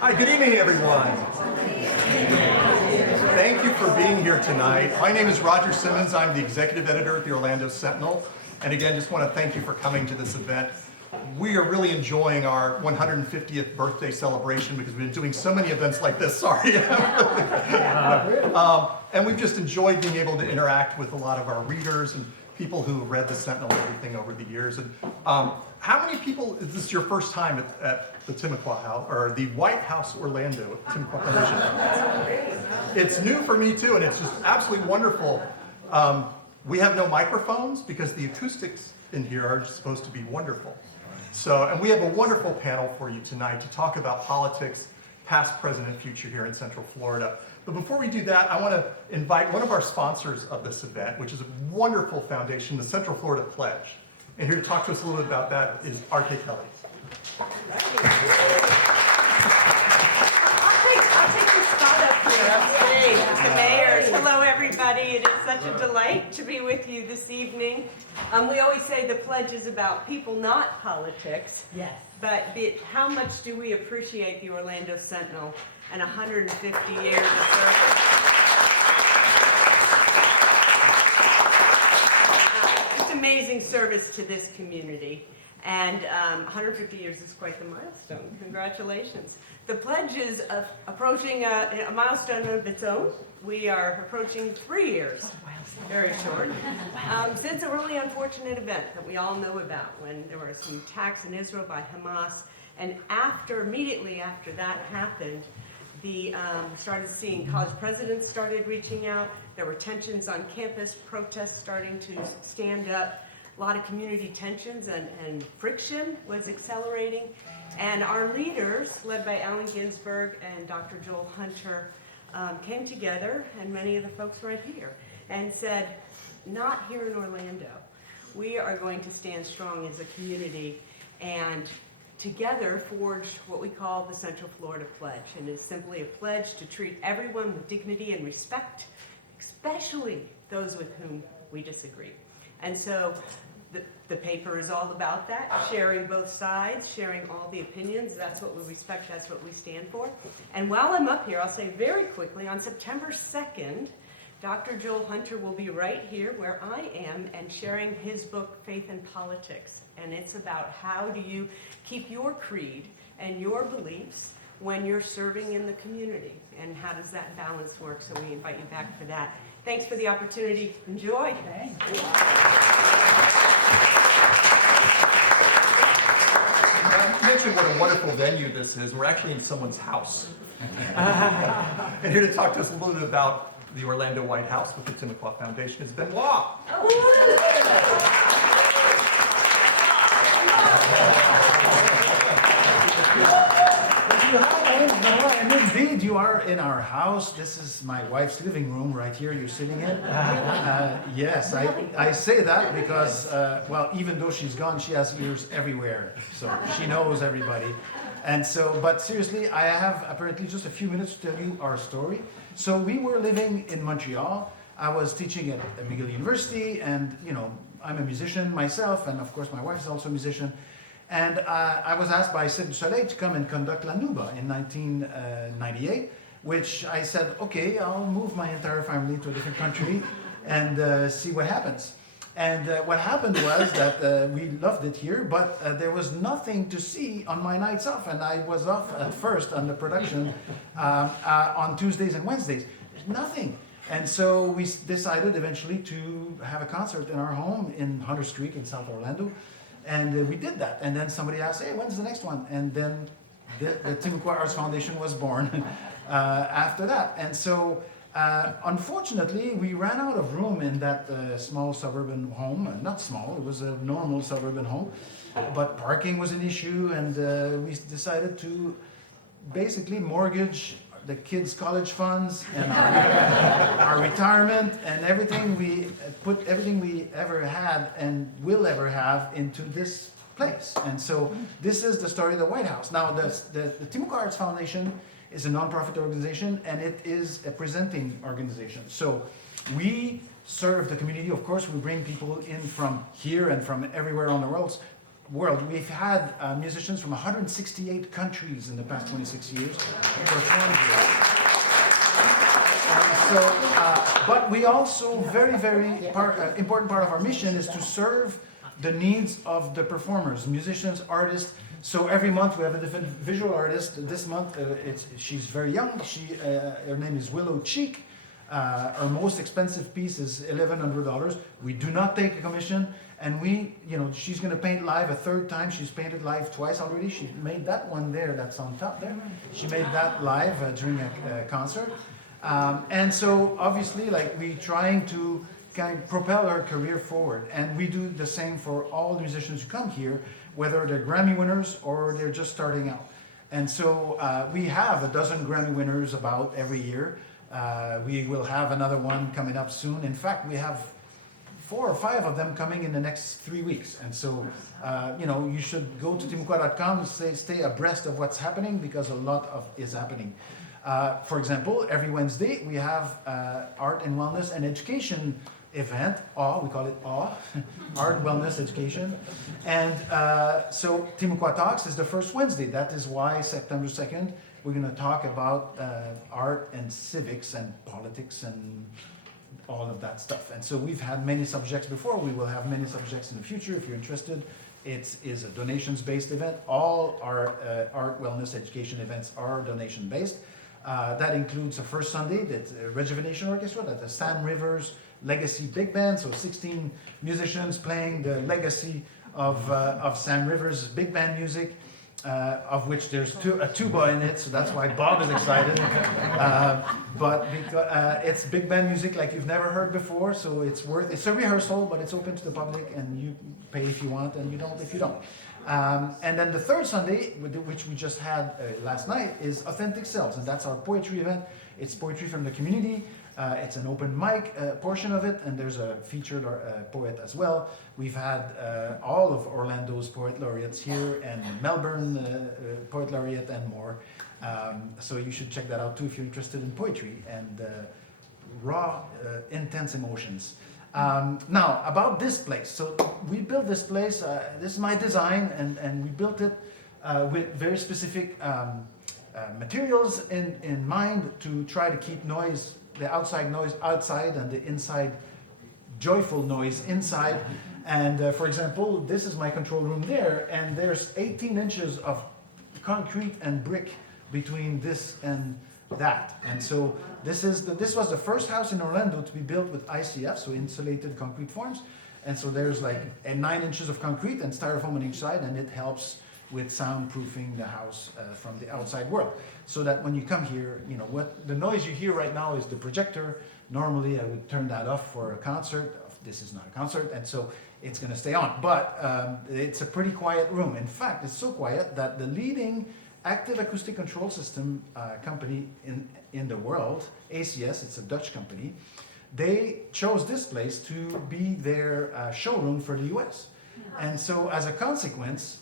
Hi, good evening, everyone. Thank you for being here tonight. My name is Roger Simmons. I'm the executive editor at the Orlando Sentinel. And again, just want to thank you for coming to this event. We are really enjoying our 150th birthday celebration because we've been doing so many events like this, sorry. And we've just enjoyed being able to interact with a lot of our readers and people who have read the Sentinel and everything over the years. And how many people, is this your first time at the Timucua House, or the White House Orlando at Timucua Foundation? It's new for me too, and it's just absolutely wonderful. We have no microphones because the acoustics in here are supposed to be wonderful. So, and we have a wonderful panel for you tonight to talk about politics, past, present, and future here in Central Florida. But before we do that, I want to invite one of our sponsors of this event, which is a wonderful foundation, the Central Florida Pledge. And here to talk to us a little bit about that is R.K. Kelly. I'll take your spot up here. The mayors. Hello, everybody. It is such a delight to be with you this evening. We always say the pledge is about people, not politics. Yes. But how much do we appreciate the Orlando Sentinel and 150 years of service? It's amazing service to this community. And 150 years is quite the milestone. Congratulations. The pledge is approaching a milestone of its own. We are approaching 3 years, very short, since a really unfortunate event that we all know about when there were some attacks in Israel by Hamas. And immediately after that happened, started seeing college presidents started reaching out. There were tensions on campus, protests starting to stand up. A lot of community tensions and friction was accelerating. And our leaders, led by Allen Ginsberg and Dr. Joel Hunter, came together, and many of the folks right here, and said, not here in Orlando. We are going to stand strong as a community and together forge what we call the Central Florida Pledge. And it's simply a pledge to treat everyone with dignity and respect, especially those with whom we disagree. And so the paper is all about that, sharing both sides, sharing all the opinions. That's what we respect, that's what we stand for. And while I'm up here, I'll say very quickly, on September 2nd, Dr. Joel Hunter will be right here where I am and sharing his book, Faith and Politics. And it's about how do you keep your creed and your beliefs when you're serving in the community, and how does that balance work? So we invite you back for that. Thanks for the opportunity. Enjoy. Thanks. You mentioned what a wonderful venue this is. We're actually in someone's house. And here to talk to us a little bit about the Orlando White House with the Timucua Foundation is Benoit. And indeed, you are in our house. This is my wife's living room right here you're sitting in. Yes, I say that because, well, even though she's gone, she has ears everywhere. So she knows everybody. And so, but seriously, I have apparently just a few minutes to tell you our story. So we were living in Montreal. I was teaching at McGill University, and, you know, I'm a musician myself, and of course my wife is also a musician. And I was asked by Cirque du Soleil to come and conduct La Nuba in 1998, which I said, okay, I'll move my entire family to a different country and see what happens. And what happened was that we loved it here, but there was nothing to see on my nights off. And I was off at first on the production on Tuesdays and Wednesdays. There's nothing. And so we decided eventually to have a concert in our home in Hunters Creek in South Orlando. And we did that. And then somebody asked, hey, when's the next one? And then the Timucua Arts Foundation was born after that. And so, unfortunately, we ran out of room in that small suburban home. Not small, it was a normal suburban home. But parking was an issue, and we decided to basically mortgage the kids' college funds and our retirement and everything. We put everything we ever had and will ever have into this place. And so this is the story of the White House. Now, the Timucua Arts Foundation is a nonprofit organization, and it is a presenting organization. So we serve the community. Of course, we bring people in from here and from everywhere on the world. world. We've had musicians from 168 countries in the past 26 years perform here. And so, but we also, very important part of our mission is to serve the needs of the performers, musicians, artists. So every month we have a different visual artist. This month she's very young. Her name is Willow Cheek. Our most expensive piece is $1,100. We do not take a commission, and she's going to paint live a third time. She's painted live twice already. She made that one there, that's on top there. She made that live during a concert. And so obviously, we trying to kind of propel her career forward, and we do the same for all the musicians who come here, whether they're Grammy winners or they're just starting out. And so we have a dozen Grammy winners about every year. We will have another one coming up soon. In fact, we have 4 or 5 of them coming in the next 3 weeks. And so, you should go to timucua.com and stay abreast of what's happening, because a lot is happening. For example, every Wednesday we have art and wellness and education event, we call it Art, Wellness, Education. And so Timucua Talks is the first Wednesday. That is why September 2nd, we're going to talk about art and civics and politics and all of that stuff. And so we've had many subjects before. We will have many subjects in the future if you're interested. It is a donations-based event. All our art, wellness, education events are donation-based. That includes the first Sunday, that's a Rejuvenation Orchestra, that's the Sam Rivers Legacy Big Band, so 16 musicians playing the legacy of Sam Rivers' big band music, of which there's a tuba in it, so that's why Bob is excited. But it's big band music like you've never heard before, so it's a rehearsal, but it's open to the public, and you pay if you want, and you don't if you don't. And then the third Sunday, which we just had last night, is Authentic Selves, and that's our poetry event. It's poetry from the community. It's an open mic portion of it, and there's a featured poet as well. We've had all of Orlando's poet laureates here, and Melbourne poet laureate, and more. So you should check that out too if you're interested in poetry and raw, intense emotions. Now, about this place. So we built this place, this is my design, and we built it with very specific materials in mind to try to keep the outside noise outside and the inside joyful noise inside. And for example, this is my control room there, and there's 18 inches of concrete and brick between this and that. And so this was the first house in Orlando to be built with ICF, so insulated concrete forms. And so there's 9 inches of concrete and styrofoam on each side, and it helps with soundproofing the house from the outside world. So that when you come here, what the noise you hear right now is the projector. Normally I would turn that off for a concert. This is not a concert, and so it's going to stay on. But it's a pretty quiet room. In fact, it's so quiet that the leading active acoustic control system company in the world, ACS, it's a Dutch company, they chose this place to be their showroom for the US. And so as a consequence,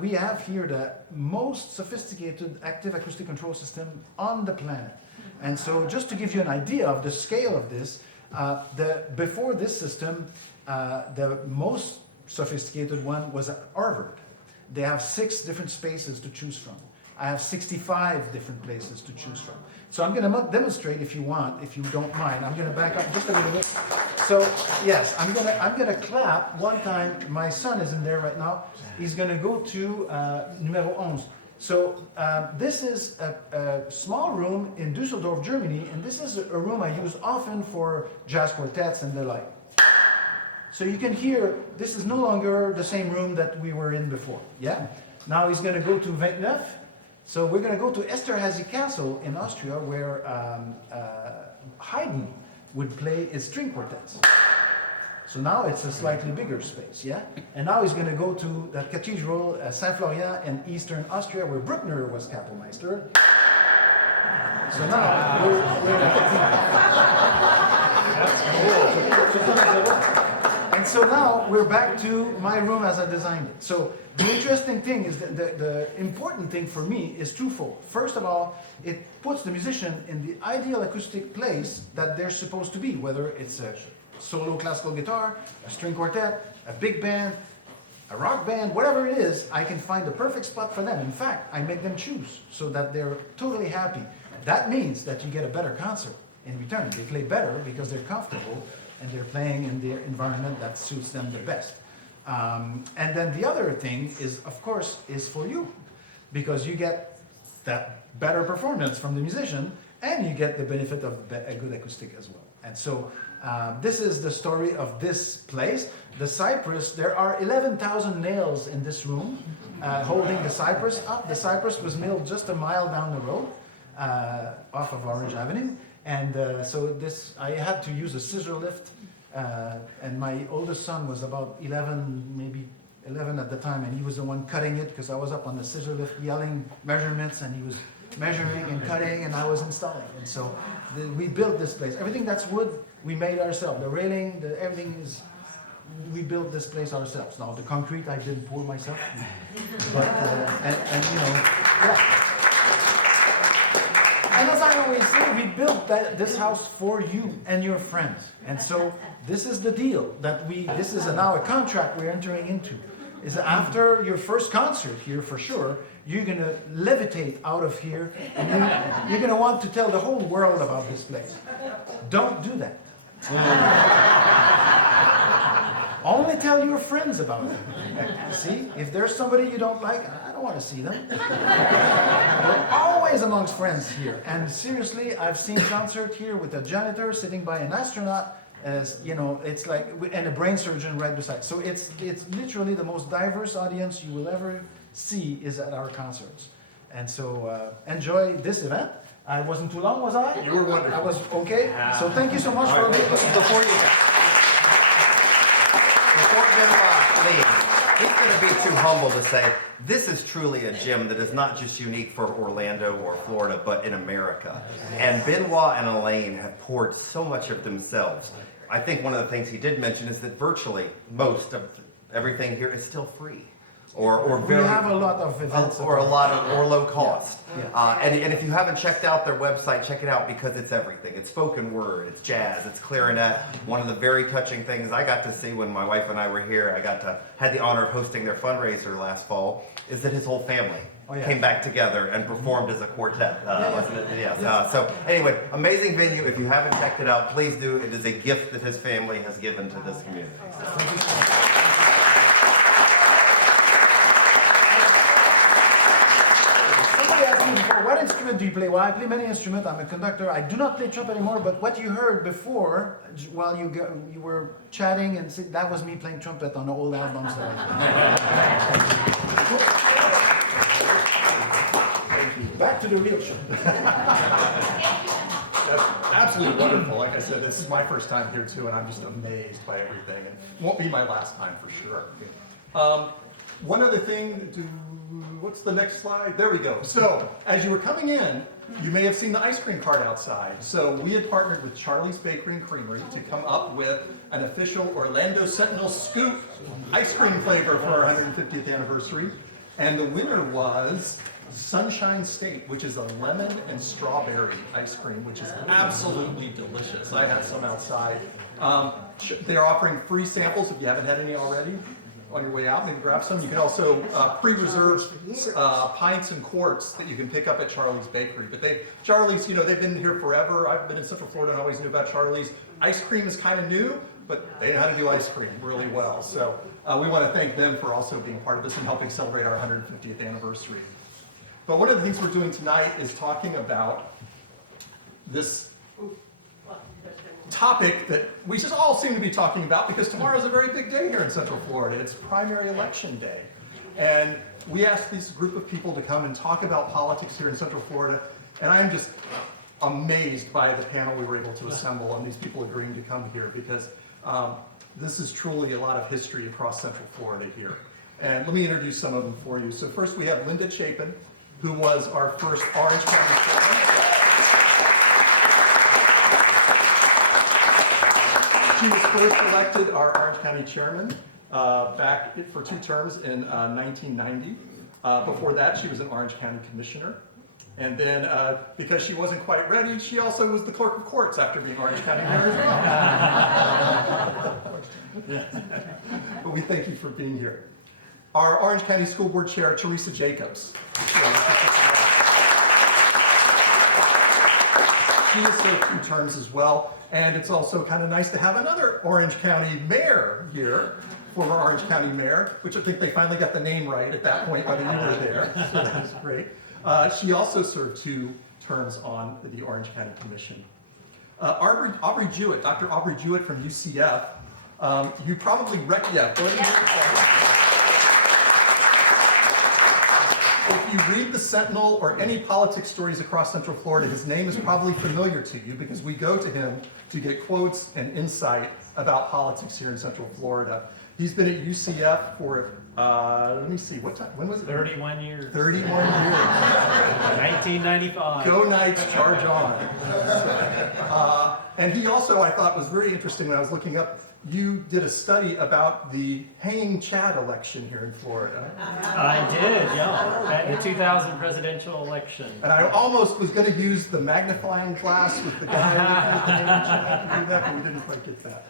we have here the most sophisticated active acoustic control system on the planet. And so just to give you an idea of the scale of this, before this system, the most sophisticated one was at Harvard. They have 6 different spaces to choose from. I have 65 different places to choose from. So I'm going to demonstrate if you want, if you don't mind. I'm going to back up just a little bit. So yes, I'm going to clap one time. My son is in there right now. He's going to go to numero 11. So this is a small room in Düsseldorf, Germany, and this is a room I use often for jazz quartets and the like. So you can hear, this is no longer the same room that we were in before, yeah? Now he's going to go to 29. So we're going to go to Esterhazy Castle in Austria, where Haydn would play his string quartets. So now it's a slightly bigger space, yeah? And now he's going to go to that cathedral, Saint Florian in eastern Austria, where Bruckner was Kapellmeister. So now and so now we're back to my room as I designed it. So the interesting thing is that the important thing for me is twofold. First of all, it puts the musician in the ideal acoustic place that they're supposed to be, whether it's a solo classical guitar, a string quartet, a big band, a rock band, whatever it is, I can find the perfect spot for them. In fact, I make them choose so that they're totally happy. That means that you get a better concert in return. They play better because they're comfortable and they're playing in the environment that suits them the best. And then the other thing is, of course, is for you, because you get that better performance from the musician and you get the benefit of a good acoustic as well. And so this is the story of this place. The cypress, there are 11,000 nails in this room holding the cypress up. The cypress was milled just a mile down the road off of Orange Avenue. And so this, I had to use a scissor lift, and my oldest son was about 11, maybe 11 at the time, and he was the one cutting it because I was up on the scissor lift yelling measurements, and he was measuring and cutting, and I was installing. And so we built this place. Everything that's wood, we made ourselves. The railing, everything is, we built this place ourselves. Now the concrete I didn't pour myself, but and you know, yeah. And as I always say, we built this house for you and your friends. And so this is the deal that this is now a contract we're entering into. Is that after your first concert here, for sure, you're going to levitate out of here and you're going to want to tell the whole world about this place. Don't do that. Only tell your friends about it. See, if there's somebody you don't like, I don't want to see them. We're always amongst friends here. And seriously, I've seen concert here with a janitor sitting by an astronaut, as you know, it's like, and a brain surgeon right beside. So it's literally the most diverse audience you will ever see is at our concerts. And so enjoy this event. I wasn't too long, was I? You were wonderful. I was okay. So thank you so much for Before Benoit leaves, he's going to be too humble to say, this is truly a gym that is not just unique for Orlando or Florida, but in America. And Benoit and Elaine have poured so much of themselves. I think one of the things he did mention is that virtually most of everything here is still free. Or very, we have a lot of events or low cost. Yeah. And if you haven't checked out their website, check it out because it's everything. It's spoken word, it's jazz, it's clarinet. One of the very touching things I got to see when my wife and I were here, had the honor of hosting their fundraiser last fall, is that his whole family came back together and performed as a quartet, wasn't it? Yeah. So anyway, amazing venue. If you haven't checked it out, please do. It is a gift that his family has given to this community. What instrument do you play? Well, I play many instruments. I'm a conductor. I do not play trumpet anymore, but what you heard before, while you were chatting, and that was me playing trumpet on the old albums that Thank you. Back to the real show. That's absolutely wonderful. Like I said, this is my first time here too, and I'm just amazed by everything, and won't be my last time for sure. One other thing, what's the next slide? There we go. So, as you were coming in, you may have seen the ice cream cart outside. So, we had partnered with Charlie's Bakery and Creamery to come up with an official Orlando Sentinel Scoop ice cream flavor for our 150th anniversary. And the winner was Sunshine State, which is a lemon and strawberry ice cream, which is absolutely delicious. I had some outside. They are offering free samples if you haven't had any already. On your way out, maybe grab some. You can also pre-reserve pints and quarts that you can pick up at Charlie's Bakery. But Charlie's, you know, they've been here forever. I've been in Central Florida and always knew about Charlie's. Ice cream is kind of new, but they know how to do ice cream really well. So we want to thank them for also being part of this and helping celebrate our 150th anniversary. But one of the things we're doing tonight is talking about this topic that we just all seem to be talking about because tomorrow is a very big day here in Central Florida. It's primary election day. And we asked this group of people to come and talk about politics here in Central Florida. And I'm just amazed by the panel we were able to assemble and these people agreeing to come here because this is truly a lot of history across Central Florida here. And let me introduce some of them for you. So first we have Linda Chapin, who was our first Orange County chairman. She was first elected our Orange County chairman back for 2 terms in 1990. Before that, she was an Orange County commissioner. And then, because she wasn't quite ready, she also was the clerk of courts after being Orange County mayor as well. But we thank you for being here. our Orange County School Board Chair, Theresa Jacobs. She has served 2 terms as well, and it's also kind of nice to have another Orange County mayor here, former Orange County mayor, which I think they finally got the name right at that point, whether you were there, so that was great. She also served 2 terms on the Orange County Commission. Aubrey Jewett, Dr. Aubrey Jewett from UCF, you probably recognize. If you read the Sentinel or any politics stories across Central Florida, his name is probably familiar to you because we go to him to get quotes and insight about politics here in Central Florida. He's been at UCF for, let me see, what time, when was it? 31 years. 31 years. 1995. Go Knights, charge on. And he also, I thought, was very interesting when I was looking up, you did a study about the hanging Chad election here in Florida. I did, yeah. At the 2000 presidential election. And I almost was going to use the magnifying glass with the guy with the hanging Chad to do that, but we didn't quite get that.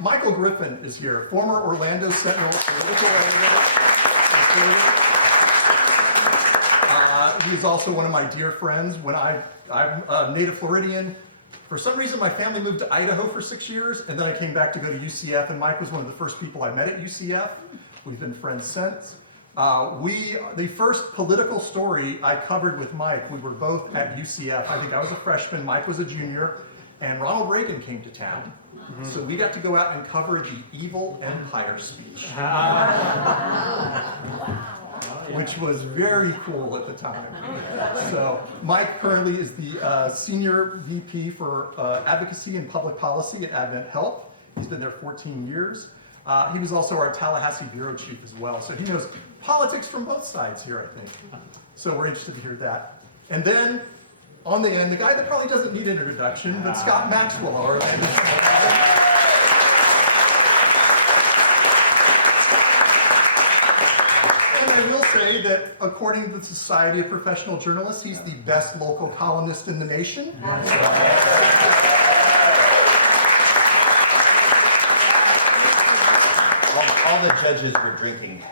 Michael Griffin is here, former Orlando Sentinel political editor. He's also one of my dear friends. When I'm a native Floridian. For some reason, my family moved to Idaho for 6 years, and then I came back to go to UCF, and Mike was one of the first people I met at UCF. We've been friends since. The first political story I covered with Mike, we were both at UCF. I think I was a freshman, Mike was a junior, and Ronald Reagan came to town. So we got to go out and cover the Evil Empire speech, which was very cool at the time. So Mike currently is the Senior VP for Advocacy and Public Policy at Advent Health. He's been there 14 years. He was also our Tallahassee Bureau Chief as well. So he knows politics from both sides here, I think. So we're interested to hear that. And then on the end, the guy that probably doesn't need an introduction, but Scott Maxwell, our Orlando Sentinel. And I will say that according to the Society of Professional Journalists, he's the best local columnist in the nation. All the judges were drinking.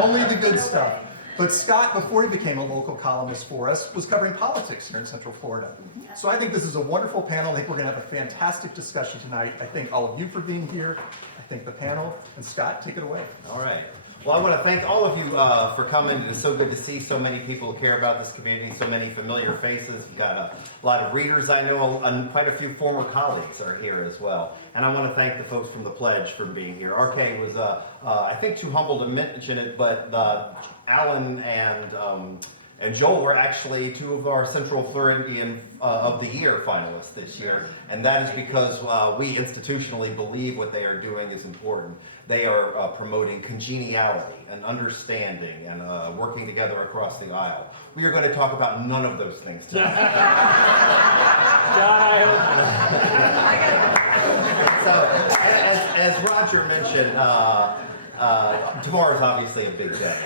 Only the good stuff. But Scott, before he became a local columnist for us, was covering politics here in Central Florida. So I think this is a wonderful panel. I think we're going to have a fantastic discussion tonight. I thank all of you for being here. I thank the panel. And Scott, take it away. All right. Well, I want to thank all of you for coming. It is so good to see so many people who care about this community, so many familiar faces. We've got a lot of readers I know, and quite a few former colleagues are here as well. And I want to thank the folks from the Pledge for being here. RK was, I think, too humble to mention it, but Alan and Joel were actually 2 of our Central Floridian of the Year finalists this year. And that is because we institutionally believe what they are doing is important. They are promoting congeniality and understanding and working together across the aisle. We are going to talk about none of those things tonight. So, as Roger mentioned, tomorrow is obviously a big day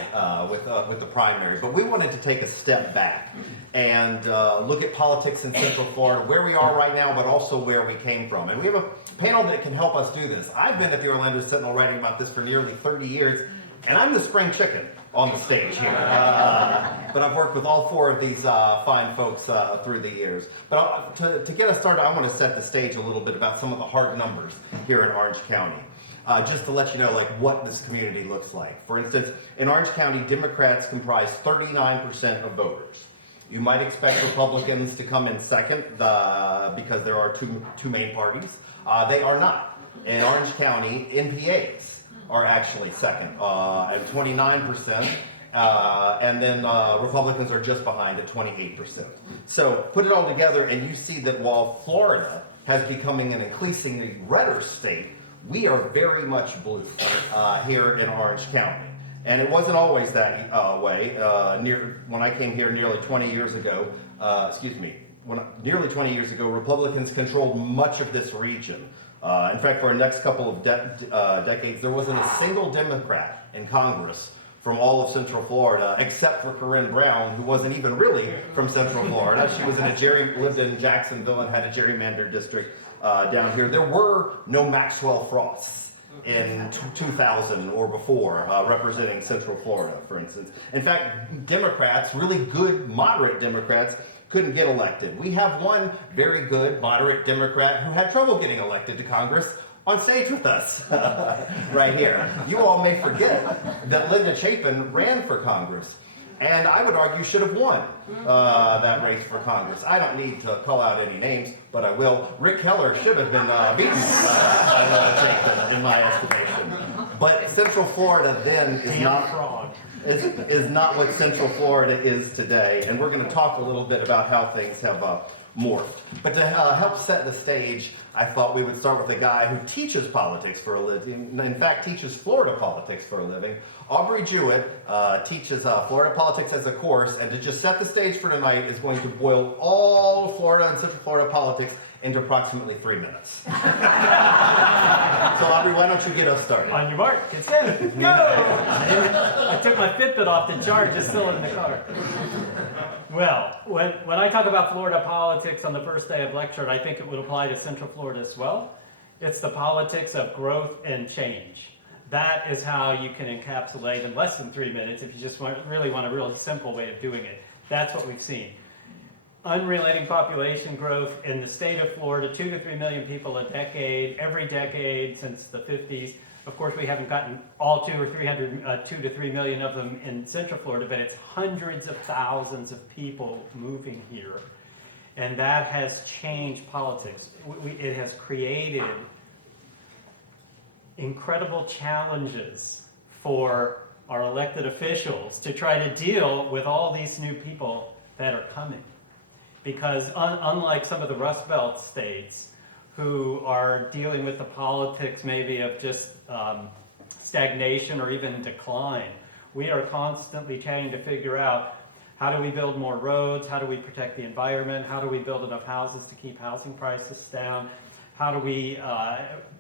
with the primary, but we wanted to take a step back and look at politics in Central Florida, where we are right now, but also where we came from. And we have a panel that can help us do this. I've been at the Orlando Sentinel writing about this for nearly 30 years, and I'm the spring chicken on the stage here. But I've worked with all 4 of these fine folks through the years. But to get us started, I want to set the stage a little bit about some of the hard numbers here in Orange County. Just to let you know, like, what this community looks like. For instance, in Orange County, Democrats comprise 39% of voters. You might expect Republicans to come in second because there are two main parties. They are not. In Orange County, NPAs are actually second at 29%. And then Republicans are just behind at 28%. So put it all together and you see that while Florida has becoming an increasingly redder state, we are very much blue here in Orange County. And it wasn't always that way. When I came here nearly 20 years ago, nearly 20 years ago, Republicans controlled much of this region. In fact, for the next couple of decades, there wasn't a single Democrat in Congress from all of Central Florida, except for Corinne Brown, who wasn't even really from Central Florida. She was lived in Jacksonville and had a gerrymandered district down here. There were no Maxwell Frosts in 2000 or before, representing Central Florida, for instance. In fact, Democrats, really good, moderate Democrats, couldn't get elected. We have one very good, moderate Democrat who had trouble getting elected to Congress on stage with us right here. You all may forget that Linda Chapin ran for Congress, and I would argue should have won that race for Congress. I don't need to call out any names, but I will. Rick Keller should have been beaten by Linda Chapin, in my estimation. But Central Florida then is not what Central Florida is today, and we're going to talk a little bit about how things have morphed. But to help set the stage, I thought we would start with a guy who teaches politics for a living, in fact teaches Florida politics for a living. Aubrey Jewett teaches Florida politics as a course, and to just set the stage for tonight is going to boil all Florida and Central Florida politics into approximately 3 minutes. So Aubrey, why don't you get us started? On your mark, get set, go! I took my Fitbit off the charge, it's still in the car. Well, when I talk about Florida politics on the first day of lecture, I think it would apply to Central Florida as well. It's the politics of growth and change. That is how you can encapsulate in less than 3 minutes if you just really want a really simple way of doing it. That's what we've seen. Unrelenting population growth in the state of Florida, 2 to 3 million people a decade, every decade since the 50s. Of course, we haven't gotten all 2 to 3 million of them in Central Florida, but it's hundreds of thousands of people moving here. And that has changed politics. It has created incredible challenges for our elected officials to try to deal with all these new people that are coming. Because unlike some of the Rust Belt states who are dealing with the politics maybe of just stagnation or even decline, we are constantly trying to figure out how do we build more roads, how do we protect the environment, how do we build enough houses to keep housing prices down, how do we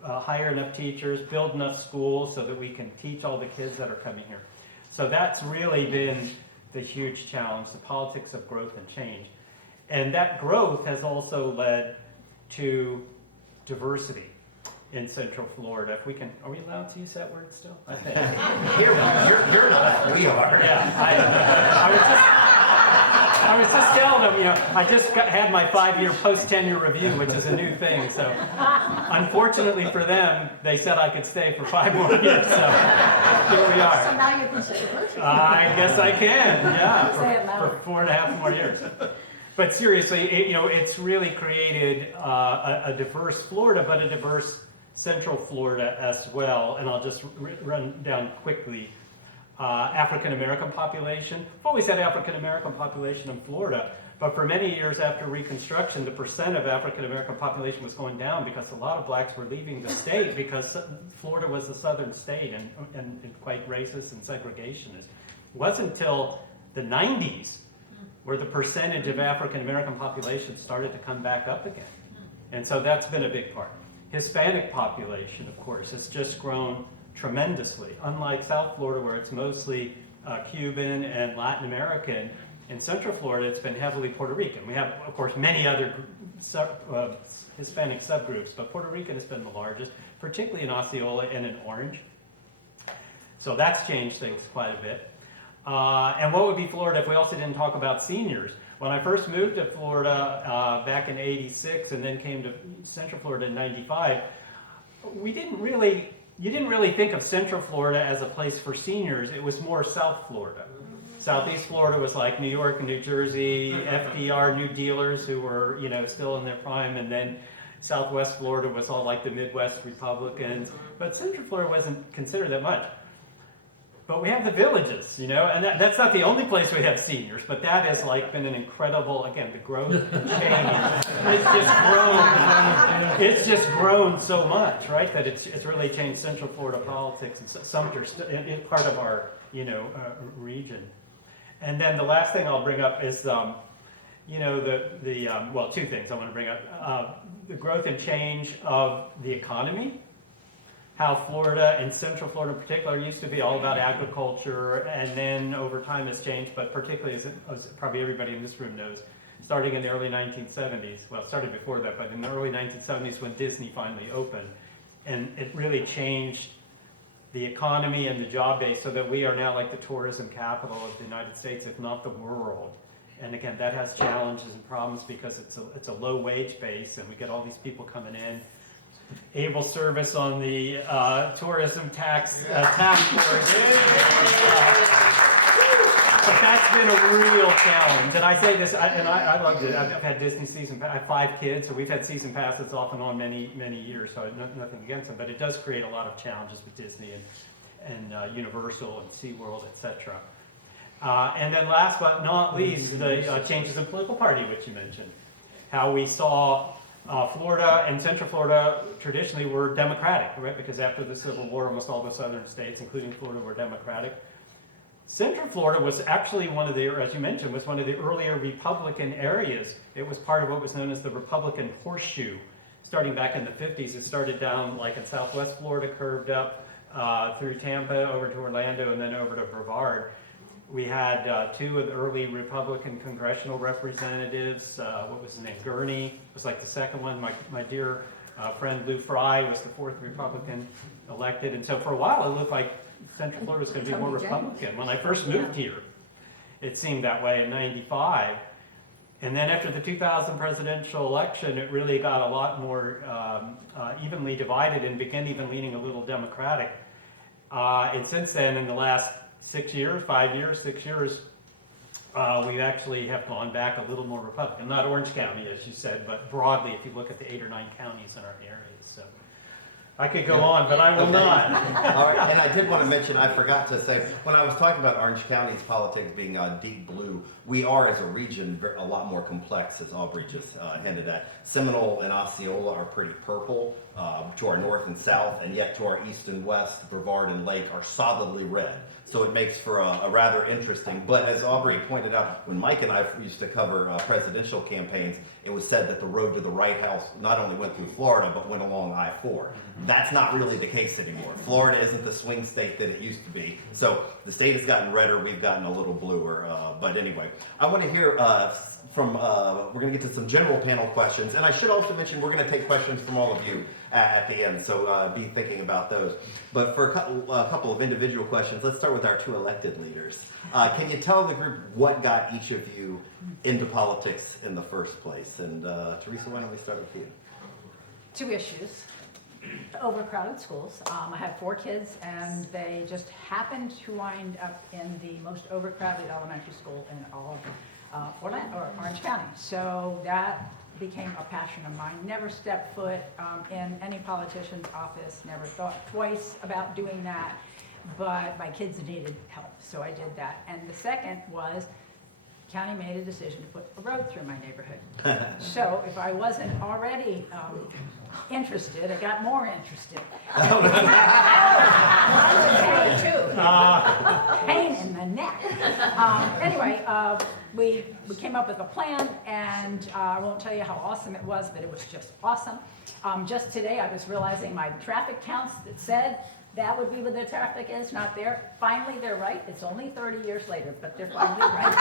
hire enough teachers, build enough schools so that we can teach all the kids that are coming here. So that's really been the huge challenge, the politics of growth and change. And that growth has also led to diversity in Central Florida. If we can, are we allowed to use that word still? I think. You're not. We are. Yeah, I was just telling them, you know, I just had my 5-year post-tenure review, which is a new thing. So unfortunately for them, they said I could stay for 5 more years. So here we are. So now you can say the word. I guess I can, yeah, Say it louder. for 4.5 more years. But seriously, it's really created a diverse Florida, but a diverse Central Florida as well. And I'll just run down quickly. African American population. We've always had African American population in Florida, but for many years after Reconstruction, the percent of African American population was going down because a lot of blacks were leaving the state because Florida was a southern state and quite racist and segregationist. It wasn't until the 90s where the percentage of African American population started to come back up again. And so that's been a big part. Hispanic population, of course, has just grown tremendously. Unlike South Florida, where it's mostly Cuban and Latin American, in Central Florida, it's been heavily Puerto Rican. We have, of course, many other Hispanic subgroups, but Puerto Rican has been the largest, particularly in Osceola and in Orange. So that's changed things quite a bit. And what would be Florida if we also didn't talk about seniors? When I first moved to Florida back in '86 and then came to Central Florida in '95, you didn't really think of Central Florida as a place for seniors. It was more South Florida. Southeast Florida was like New York and New Jersey, FDR, New Dealers who were, still in their prime, and then Southwest Florida was all like the Midwest Republicans. But Central Florida wasn't considered that much. But we have the villages, and that's not the only place we have seniors, but that has been an incredible, again, the growth and change. It's just grown so much, right, that it's really changed Central Florida politics, and Sumter's part of our, region. And then the last thing I'll bring up is, well, 2 things I want to bring up. The growth and change of the economy. How Florida and Central Florida in particular used to be all about agriculture, and then over time has changed, but particularly as probably everybody in this room knows, starting in the early 1970s, well, it started before that, but in the early 1970s when Disney finally opened, and it really changed the economy and the job base so that we are now like the tourism capital of the United States, if not the world. And again, that has challenges and problems because it's a low wage base, and we get all these people coming in. Able service on the tourism task force. But that's been a real challenge. And I say this, I loved it. I've had Disney season, I have 5 kids, so we've had season passes off and on many, many years, so nothing against them. But it does create a lot of challenges with Disney and Universal and SeaWorld, etc. And then last but not least, the changes in political party, which you mentioned. How we saw Florida and Central Florida traditionally were Democratic, right? Because after the Civil War, almost all the southern states, including Florida, were Democratic. Central Florida was actually one of the, as you mentioned, was one of the earlier Republican areas. It was part of what was known as the Republican horseshoe. Starting back in the 50s, it started down like in Southwest Florida, curved up through Tampa over to Orlando and then over to Brevard. We had 2 of the early Republican congressional representatives. What was his name? Gurney was like the second one. My dear friend Lou Fry was the 4th Republican elected. And so for a while, it looked like Central Florida was going to be more Republican. When I first moved here, it seemed that way in '95. And then after the 2000 presidential election, it really got a lot more evenly divided and began even leaning a little Democratic. And since then, in the last 6 years, 5 years, 6 years, we actually have gone back a little more Republican. Not Orange County, as you said, but broadly, if you look at the 8 or 9 counties in our area. So I could go on, but I will not. All right, and I did want to mention, I forgot to say, when I was talking about Orange County's politics being deep blue, we are as a region a lot more complex, as Aubrey just hinted at. Seminole and Osceola are pretty purple to our north and south, and yet to our east and west, Brevard and Lake are solidly red. So it makes for a rather interesting, but as Aubrey pointed out, when Mike and I used to cover presidential campaigns, it was said that the road to the White House not only went through Florida, but went along I-4. That's not really the case anymore. Florida isn't the swing state that it used to be. So the state has gotten redder, we've gotten a little bluer. But anyway, I want to hear from, we're going to get to some general panel questions. And I should also mention we're going to take questions from all of you at the end, so be thinking about those. But for a couple of individual questions, let's start with our 2 elected leaders. Can you tell the group what got each of you into politics in the first place? And Theresa, why don't we start with you? 2 issues. Overcrowded schools. I have 4 kids, and they just happened to wind up in the most overcrowded elementary school in all of Orlando, or Orange County. So that became a passion of mine. Never stepped foot in any politician's office, never thought twice about doing that, but my kids needed help, so I did that. And the second was, county made a decision to put a road through my neighborhood. So if I wasn't already interested, I got more interested. Pain in the neck. Anyway, we came up with a plan, and I won't tell you how awesome it was, but it was just awesome. Just today, I was realizing my traffic counts that said that would be what the traffic is, not there. Finally, they're right. It's only 30 years later, but they're finally right.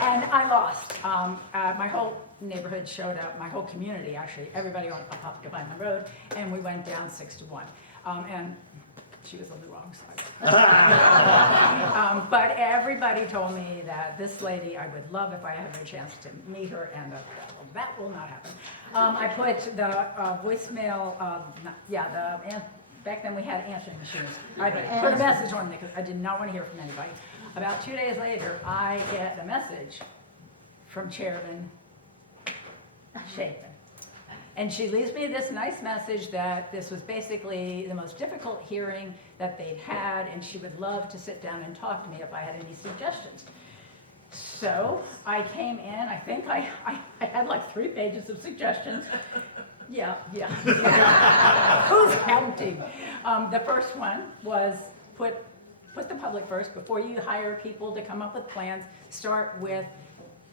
And I lost. My whole neighborhood showed up, my whole community, actually. Everybody on up to the road, and we went down 6-1. And she was on the wrong side. But everybody told me that this lady, I would love if I had a chance to meet her, and that will not happen. I put the voicemail, back then we had answering machines. I put a message on there because I did not want to hear from anybody. About 2 days later, I get a message from Chairman Chapin. And she leaves me this nice message that this was basically the most difficult hearing that they'd had, and she would love to sit down and talk to me if I had any suggestions. So I came in, I think I had like 3 pages of suggestions. Yeah. Who's counting? The first one was put the public first. Before you hire people to come up with plans, start with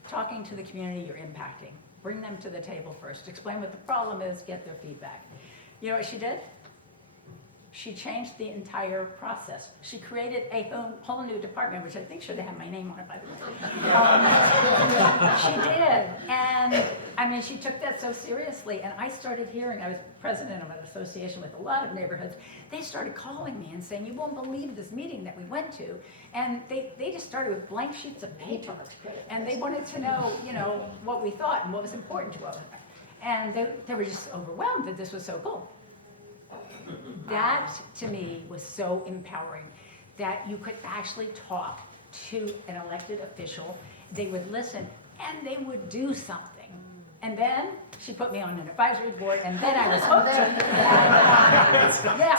talking to the community you're impacting. Bring them to the table first. Explain what the problem is, get their feedback. You know what she did? She changed the entire process. She created a whole new department, which I think should have had my name on it, by the way. She did. And I I mean, she took that so seriously, and I started hearing, I was president of an association with a lot of neighborhoods, they started calling me and saying, you won't believe this meeting that we went to. And they just started with blank sheets of paper, and they wanted to know, what we thought and what was important to us. And they were just overwhelmed that this was so cool. That, to me, was so empowering, that you could actually talk to an elected official, they would listen, and they would do something. And then she put me on an advisory board, and then I was hooked.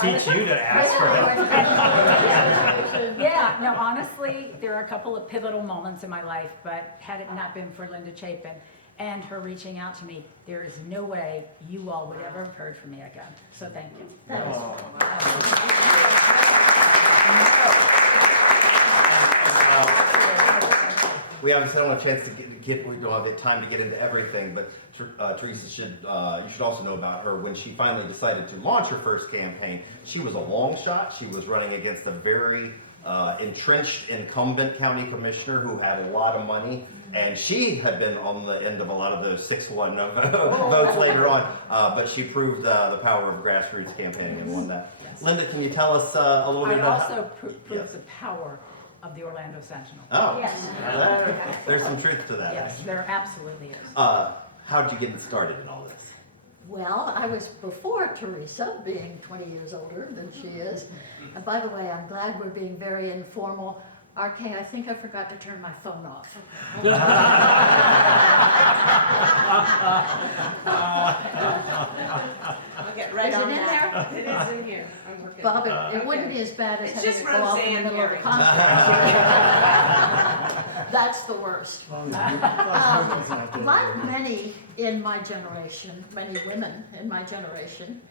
Teach you to ask for help. Yeah, no, honestly, there are a couple of pivotal moments in my life, but had it not been for Linda Chapin and her reaching out to me, there is no way you all would ever have heard from me again. So thank you. We obviously don't have a chance to we don't have the time to get into everything, but Theresa you should also know about her. When she finally decided to launch her first campaign, she was a long shot. She was running against a very entrenched incumbent county commissioner who had a lot of money, and she had been on the end of a lot of those 6-1 votes later on, but she proved the power of grassroots campaigning and won that. Yes. Linda, can you tell us a little bit It about also proves the power of the Orlando Sentinel. Oh, Yes. there's some truth to that. Yes, there absolutely is. How did you get started in all this? Well, I was before Theresa, being 20 years older than she is. And by the way, I'm glad we're being very informal. RK, I think I forgot to turn my phone off. I'll get right Is on it in that. there? It is in here. I'm working. Bob, it wouldn't be as bad as It's having just it go off in the Roseanne middle of the Perry. conference. That's the worst. Like many in my generation, many women in my generation,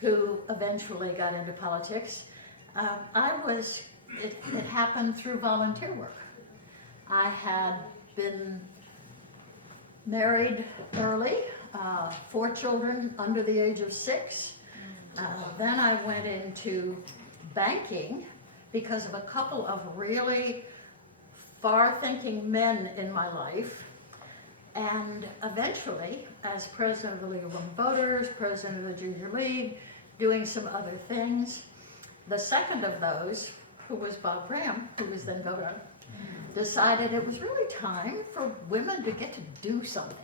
who eventually got into politics, it happened through volunteer work. I had been married early, 4 children under the age of 6. Then I went into banking because of a couple of really far-thinking men in my life. And eventually, as president of the League of Women Voters, president of the Junior League, doing some other things, the second of those, who was Bob Graham, who was then governor, decided it was really time for women to get to do something.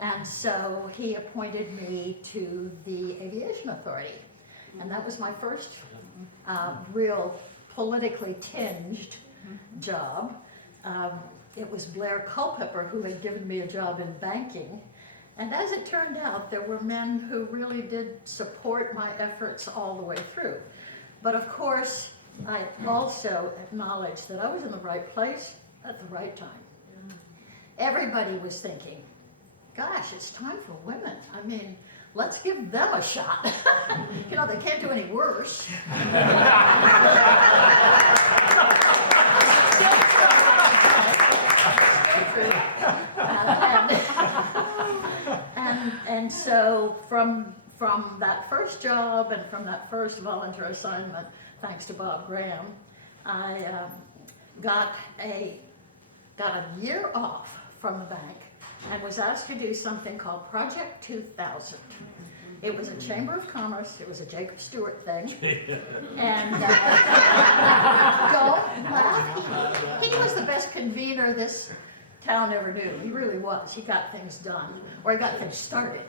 And so he appointed me to the Aviation Authority. And that was my first real politically tinged job. It was Blair Culpepper who had given me a job in banking. And as it turned out, there were men who really did support my efforts all the way through. But of course, I also acknowledged that I was in the right place at the right time. Everybody was thinking, gosh, it's time for women. I mean, let's give them a shot. They can't do any worse. And so from that first job and from that first volunteer assignment, thanks to Bob Graham, I got a year off from the bank and was asked to do something called Project 2000. It was a Chamber of Commerce, it was a Jacob Stewart thing. And don't laugh, he was the best convener this town ever knew. He really was. He got things done, or he got things started.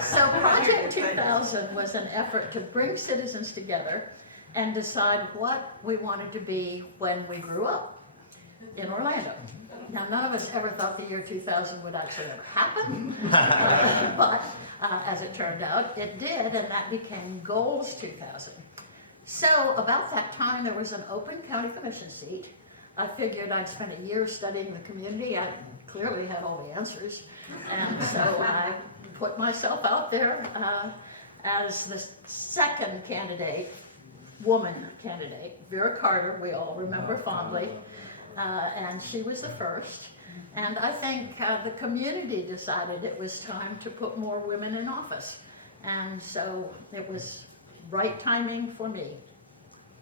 So Project 2000 was an effort to bring citizens together and decide what we wanted to be when we grew up in Orlando. Now, none of us ever thought the year 2000 would actually ever happen, but as it turned out, it did, and that became Goals 2000. So about that time, there was an open county commission seat. I figured I'd spent a year studying the community. I clearly had all the answers, and so I put myself out there as the second candidate, woman candidate. Vera Carter, we all remember fondly, and she was the first. And I think the community decided it was time to put more women in office. And so it was right timing for me.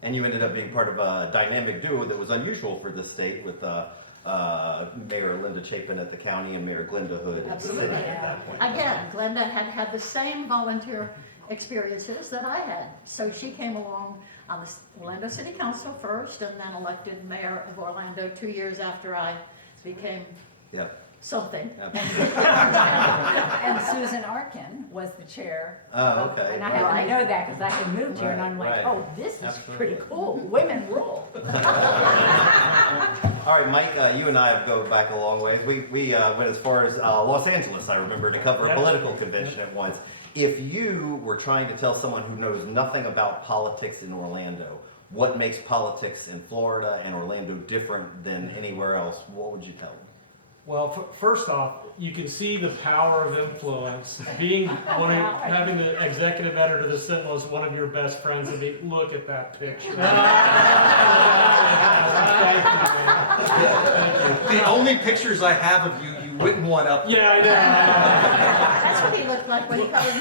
and you ended up being part of a dynamic duo that was unusual for the state with Mayor Linda Chapin at the county and Mayor Glenda Hood at the city Absolutely. at that point. Again, Glenda had the same volunteer experiences that I had. So she came along on the Orlando City Council first and then elected mayor of Orlando 2 years after I became Yep. something. And Susan Arkin was the chair. Oh, okay. And I happen to know that because I had moved here and I'm like, Right. oh, this is Absolutely. pretty cool. Women rule. All right, Mike, you and I go back a long ways. We went as far as Los Angeles, I remember, to cover a Yep. political convention at once. If you were trying to tell someone who knows nothing about politics in Orlando, what makes politics in Florida and Orlando different than anywhere else, what would you tell them? Well, first off, you can see the power of influence. Being having the executive editor of the Sentinel as one of your best friends, and look at that picture. Thank you. The only pictures I have of you, you wouldn't want up. Yeah, I know. That's what he looked like when he covered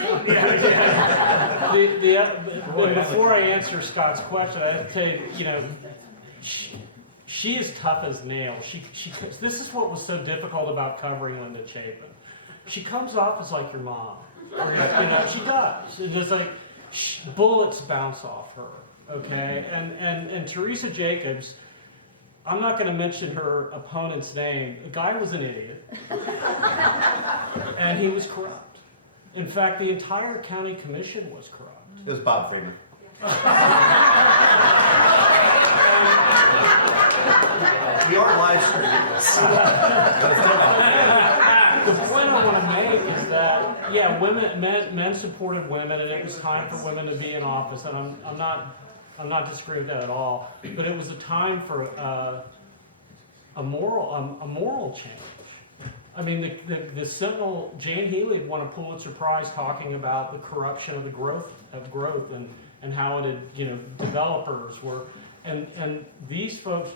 me. But before I answer Scott's question, I have to tell you, she is tough as nails. This is what was so difficult about covering Linda Chapin. She comes off as like your mom. She does. It's just like bullets bounce off her. Okay, and Theresa Jacobs. I'm not going to mention her opponent's name. The guy was an idiot, and he was corrupt. In fact, the entire county commission was corrupt. It was Bob Freeman. We are live streaming this. The point I want to make is that, yeah, men supported women, and it was time for women to be in office, and I'm not disagreeing with that at all. But it was a time for a moral change. I mean, the Sentinel, Jane Healy won a Pulitzer Prize talking about the corruption of the growth and how it had, developers were, and these folks.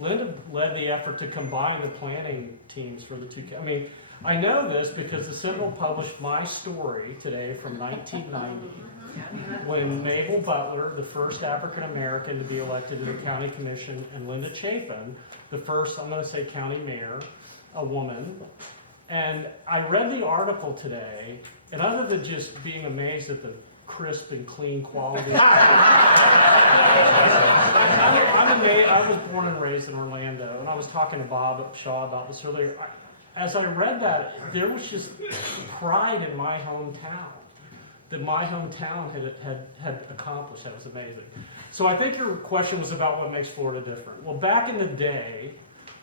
Linda led the effort to combine the planning teams for the two. I mean, I know this because the Sentinel published my story today from 1990, when Mabel Butler, the first African American to be elected to the county commission, and Linda Chapin, the first, I'm going to say, county mayor, a woman. And I read the article today, and other than just being amazed at the crisp and clean quality. I'm amazed. I was born and raised in Orlando, and I was talking to Bob Shaw about this earlier. As I read that, there was just pride in my hometown, that my hometown had accomplished. That was amazing. So I think your question was about what makes Florida different. Well, back in the day,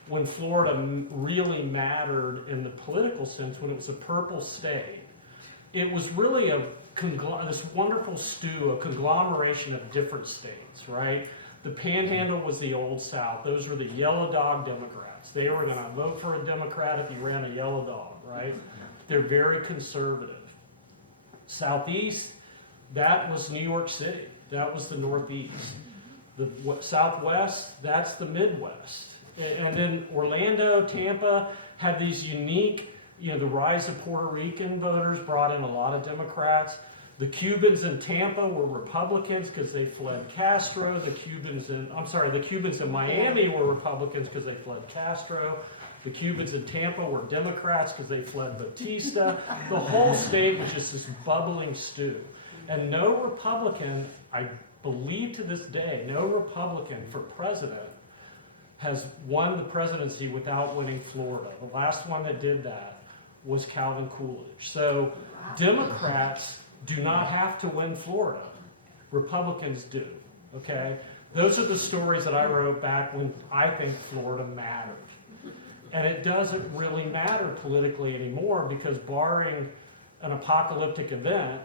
when Florida really mattered in the political sense, when it was a purple state, it was really this wonderful stew, a conglomeration of different states, right? The Panhandle was the Old South. Those were the yellow dog Democrats. They were going to vote for a Democrat if you ran a yellow dog, right? They're very conservative. Southeast, that was New York City. That was the Northeast. The Southwest, that's the Midwest. And then Orlando, Tampa had these unique, the rise of Puerto Rican voters brought in a lot of Democrats. The Cubans in Tampa were Republicans because they fled Castro. The Cubans in Miami were Republicans because they fled Castro. The Cubans in Tampa were Democrats because they fled Batista. The whole state was just this bubbling stew. And no Republican, I believe to this day, no Republican for president has won the presidency without winning Florida. The last one that did that was Calvin Coolidge. So Democrats do not have to win Florida. Republicans do, okay? Those are the stories that I wrote back when I think Florida mattered. And it doesn't really matter politically anymore because barring an apocalyptic event,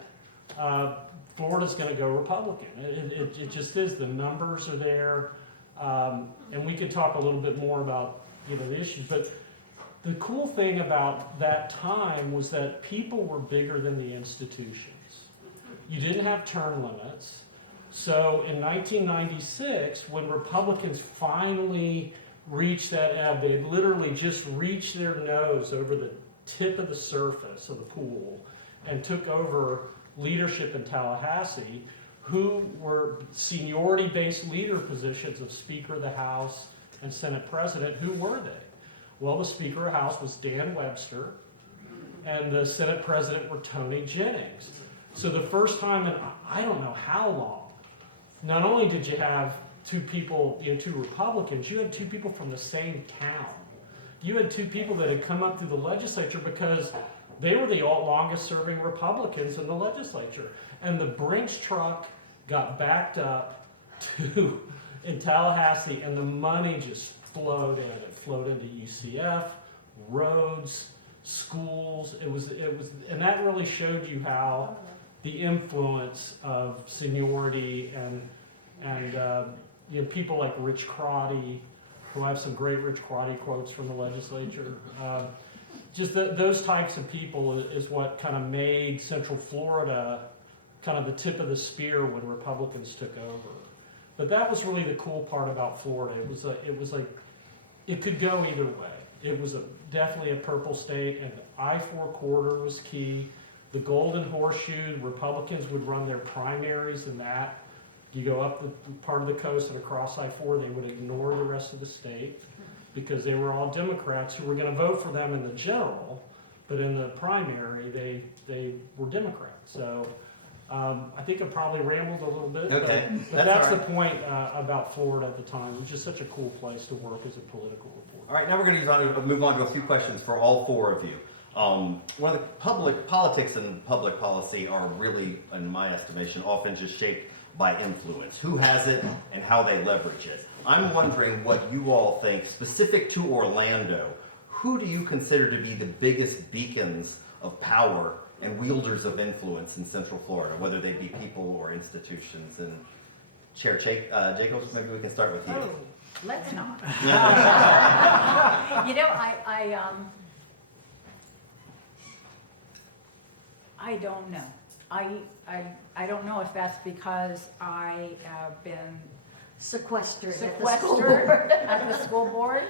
Florida's going to go Republican. It just is. The numbers are there. And we could talk a little bit more about the issues. But the cool thing about that time was that people were bigger than the institutions. You didn't have term limits. So in 1996, when Republicans finally reached that ebb, they had literally just reached their nose over the tip of the surface of the pool and took over leadership in Tallahassee. who were seniority-based leader positions of Speaker of the House and Senate President. Who were they? Well, the Speaker of the House was Dan Webster, and the Senate President were Tony Jennings. So the first time in I don't know how long, not only did you have two people, two Republicans, you had two people from the same town. You had two people that had come up through the legislature because they were the longest serving Republicans in the legislature. And the Brinks truck got backed up in Tallahassee, and the money just flowed in. It flowed into UCF, roads, schools. It was, and that really showed you how the influence of seniority and people like Rich Crotty, who have some great Rich Crotty quotes from the legislature. Those types of people is what kind of made Central Florida kind of the tip of the spear when Republicans took over. But that was really the cool part about Florida. It was like it could go either way. It was definitely a purple state, and I-4 corridor was key. The Golden Horseshoe, Republicans would run their primaries in that. You go up the part of the coast and across I-4, they would ignore the rest of the state because they were all Democrats who were going to vote for them in the general, but in the primary, they were Democrats. So I think I probably rambled a little bit, Okay, but that's that's all the point about Florida at the time. It was just such a cool place to work as a political reporter. All right, now we're going to move on to a few questions for all four of you. One of the public politics and public policy are really, in my estimation, often just shaped by influence. Who has it and how they leverage it. I'm wondering what you all think, specific to Orlando, who do you consider to be the biggest beacons of power and wielders of influence in Central Florida, whether they be people or institutions? And Chair Jacobs, maybe we can start with you. Oh, let's not. I don't know. I don't know if that's because I have been Sequestered at the school sequestered board. at the school board,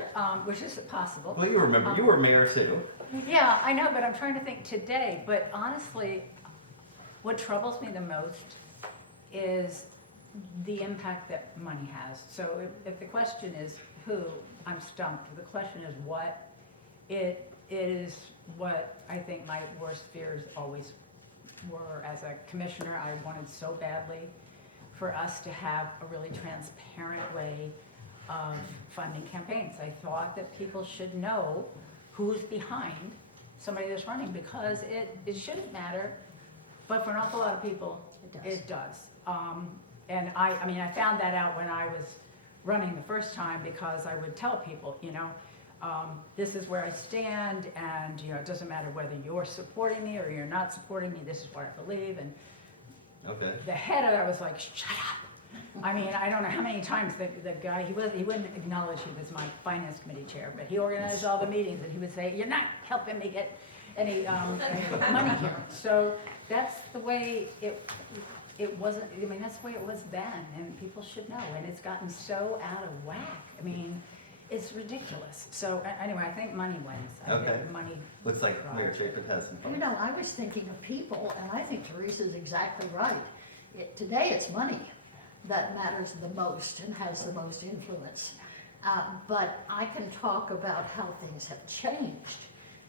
which is possible. Well, you remember, you were mayor too. Yeah, I know, but I'm trying to think today. But honestly, what troubles me the most is the impact that money has. So if the question is who, I'm stumped. The question is what. It is what I think my worst fears always were. As a commissioner, I wanted so badly for us to have a really transparent way of funding campaigns. I thought that people should know who's behind somebody that's running, because it shouldn't matter, but for an awful lot of people, it does. And I found that out when I was running the first time, because I would tell people, this is where I stand, and it doesn't matter whether you're supporting me or you're not supporting me, this is what I believe. And Okay. the head of that was like, shut up. I don't know how many times the guy, he wouldn't acknowledge he was my finance committee chair, but he organized all the meetings, and he would say, you're not helping me get any money here. So that's the way it wasn't, that's the way it was then, and people should know, and it's gotten so out of whack. It's ridiculous. So anyway, I think money wins. I Okay. think money. Looks like Mayor Chapin has some thoughts. I was thinking of people, and I think Theresa's exactly right. Today, it's money that matters the most and has the most influence. But I can talk about how things have changed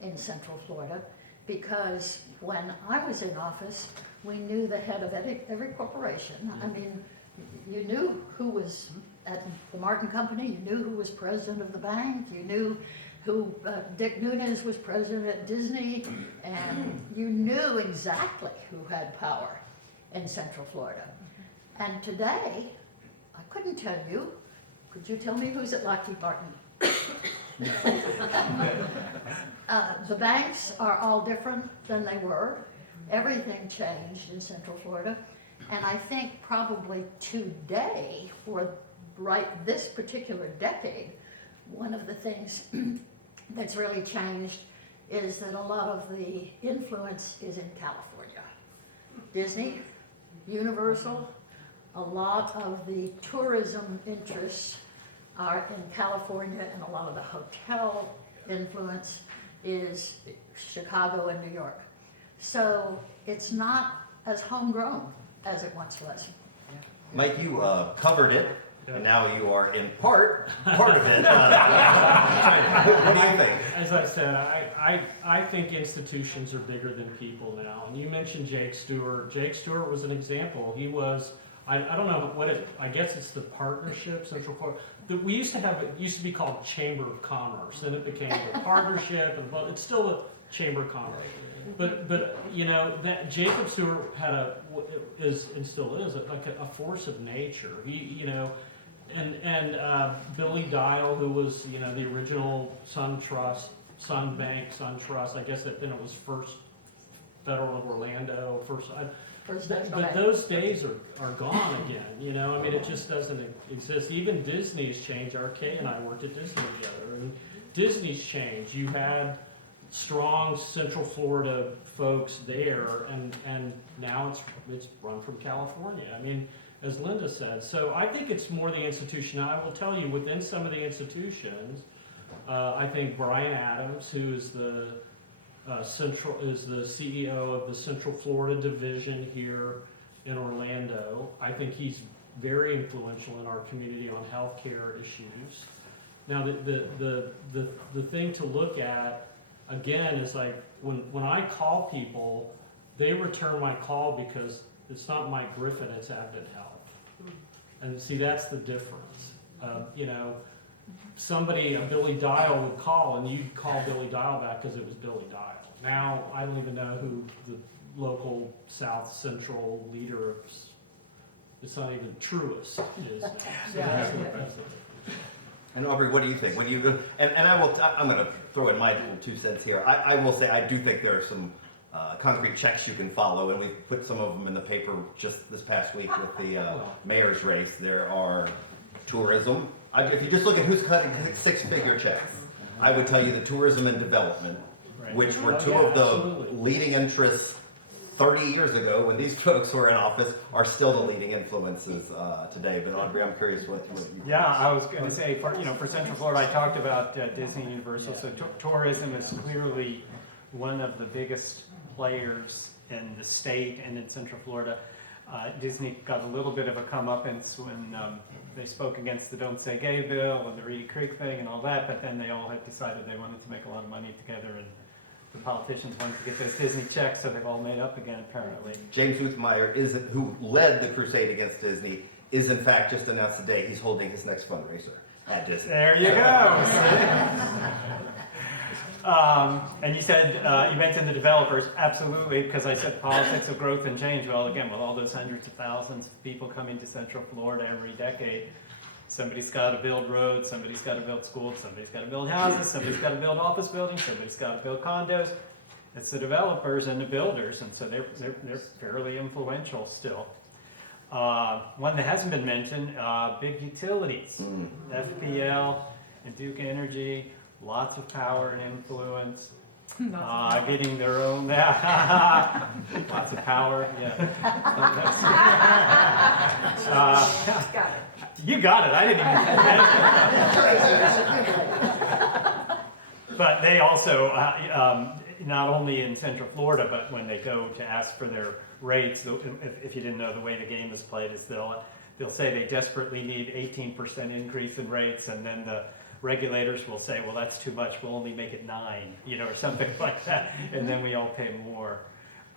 in Central Florida, because when I was in office, we knew the head of every corporation. You knew who was at the Martin Company, you knew who was president of the bank, you knew who Dick Nunes was president at Disney, and you knew exactly who had power in Central Florida. And today, I couldn't tell you. Could you tell me who's at Lockheed Martin? The banks are all different than they were. Everything changed in Central Florida. And I think probably today, for this particular decade, one of the things that's really changed is that a lot of the influence is in California. Disney, Universal, a lot of the tourism interests are in California, and a lot of the hotel influence is Chicago and New York. So it's not as homegrown as it once was. Mike, you covered it, and now you are in part of it. What do you think? As I said, I think institutions are bigger than people now. And you mentioned Jake Stewart. Jake Stewart was an example. He was, I don't know what it, I guess it's the partnership, Central Florida. We used to have, it used to be called Chamber of Commerce. Then it became the partnership, and it's still the Chamber of Commerce. But you know, that Jacob Stewart had is and still is like a force of nature. He, you know, and Billy Dial, who was, you know, the original Sun Trust, Sun Bank, Sun Trust. I guess that then it was First Federal of Orlando. But those days are gone again. You know, I mean, it just doesn't exist. Even Disney's changed. RK and I worked at Disney together, and Disney's changed. You had strong Central Florida folks there, and now it's run from California. I mean, as Linda said. So I think it's more the institution. Now, I will tell you, within some of the institutions, I think Brian Adams, who is the CEO of the Central Florida division here in Orlando. I think he's very influential in our community on healthcare issues. Now, the thing to look at again is like when I call people, they return my call because it's not Mike Griffin, it's Advent Health. And see, that's the difference. You know, somebody, a Billy Dial would call, and you'd call Billy Dial back because it was Billy Dial. Now, I don't even know who the local South Central leader, it's not even Truist, is. So that's the difference. And Aubrey, what do you think? When you and I'm going to throw in my little 2 cents here. I will say I do think there are some concrete checks you can follow, and we've put some of them in the paper just this past week with the mayor's race. There are tourism. If you just look at who's cutting 6-figure checks, I would tell you the tourism and development, which were two of the leading interests 30 years ago when these folks were in office, are still the leading influences today. But Aubrey, I'm curious what you Yeah, I was going to say, for Central Florida, I talked about Disney and Universal. So tourism is clearly one of the biggest players in the state and in Central Florida. Disney got a little bit of a comeuppance when they spoke against the Don't Say Gay bill and the Reedy Creek thing and all that, but then they all had decided they wanted to make a lot of money together, and the politicians wanted to get those Disney checks, so they've all made up again, apparently. James Uthmeyer, who led the crusade against Disney, is in fact just announced today he's holding his next fundraiser at Disney. There you go. And you said, you mentioned the developers. Absolutely, because I said politics of growth and change. Well, again, with all those hundreds of thousands of people coming to Central Florida every decade, somebody's got to build roads, somebody's got to build schools, somebody's got to build houses, somebody's got to build office buildings, somebody's got to build condos. It's the developers and the builders, and so they're fairly influential still. One that hasn't been mentioned, big utilities, FPL and Duke Energy, lots of power and influence. Getting their own, lots of power, yeah. Got it. You got it, I didn't even. But they also, not only in Central Florida, but when they go to ask for their rates, if you didn't know, the way the game is played is they'll say they desperately need 18% increase in rates, and then the regulators will say, well, that's too much, we'll only make it 9, or something like that, and then we all pay more.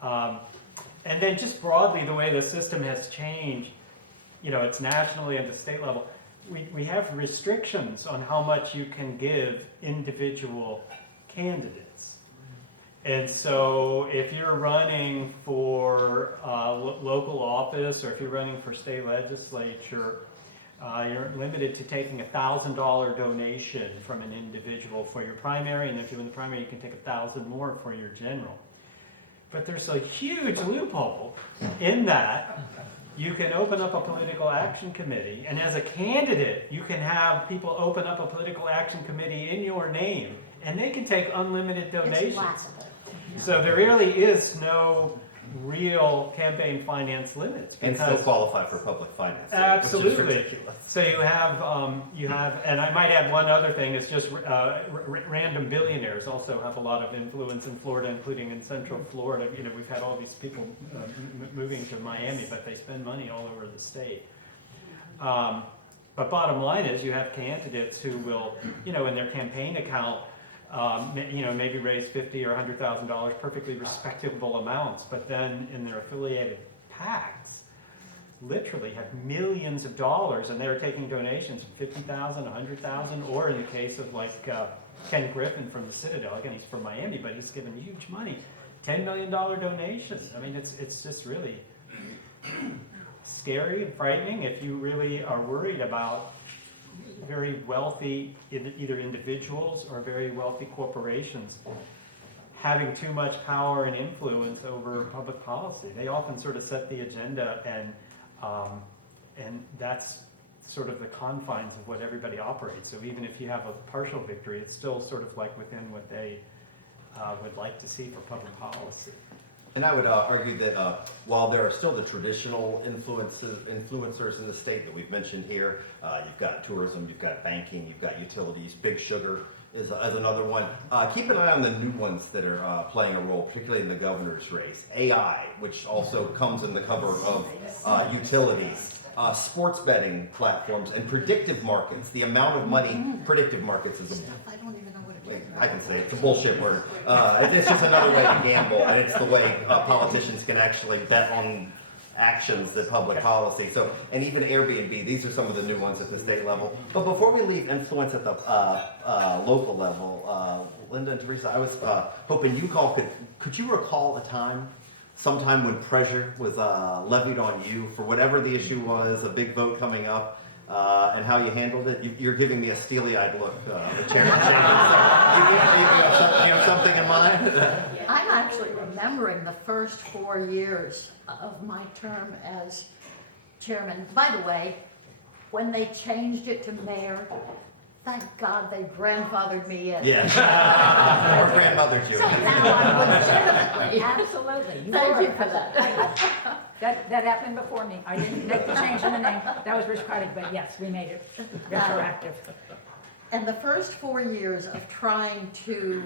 And then just broadly, the way the system has changed, it's nationally and the state level, we have restrictions on how much you can give individual candidates. And so if you're running for local office, or if you're running for state legislature, you're limited to taking a $1,000 donation from an individual for your primary, and if you're in the primary, you can take $1,000 more for your general. But there's a huge loophole in that you can open up a political action committee, and as a candidate, you can have people open up a political action committee in your name, and they can take unlimited donations. It's laughable. So there really is no real campaign finance limits. And still qualify for public finance. Absolutely. Which is ridiculous. So you have, and I might add one other thing, is just random billionaires also have a lot of influence in Florida, including in Central Florida. We've had all these people moving to Miami, but they spend money all over the state. But bottom line is, you have candidates who will, in their campaign account, maybe raise $50,000 or $100,000, perfectly respectable amounts, but then in their affiliated PACs, literally have millions of dollars, and they're taking donations of $50,000, $100,000, or in the case of Ken Griffin from the Citadel, again, he's from Miami, but he's given huge money, $10 million donations. I mean, it's just really scary and frightening if you really are worried about very wealthy either individuals or very wealthy corporations having too much power and influence over public policy. They often sort of set the agenda, and that's sort of the confines of what everybody operates. So even if you have a partial victory, it's still sort of within what they would like to see for public policy. And I would argue that while there are still the traditional influencers in the state that we've mentioned here, you've got tourism, you've got banking, you've got utilities, Big Sugar is another one. Keep an eye on the new ones that are playing a role, particularly in the governor's race. AI, which also comes in the cover of utilities. Sports betting platforms and predictive markets. The amount of money, predictive markets is I don't even know what it is. I can say it's a bullshit word. It's just another way to gamble, and it's the way politicians can actually bet on actions that public policy. So, and even Airbnb, these are some of the new ones at the state level. But before we leave influence at the local level, Linda and Theresa, I was hoping you could you recall a time, sometime when pressure was levied on you for whatever the issue was, a big vote coming up, and how you handled it? You're giving me a steely-eyed look, the chairman. You have something in mind? I'm actually remembering the first 4 years of my term as chairman. By the way, when they changed it to mayor, thank God they grandfathered me in. Yeah. Or grandmothered you. So now I'm legitimately. Absolutely. Thank were. you for that. That happened before me. I didn't make the change in the name. That was Rich Craddock, but yes, we made it retroactive. And the first 4 years of trying to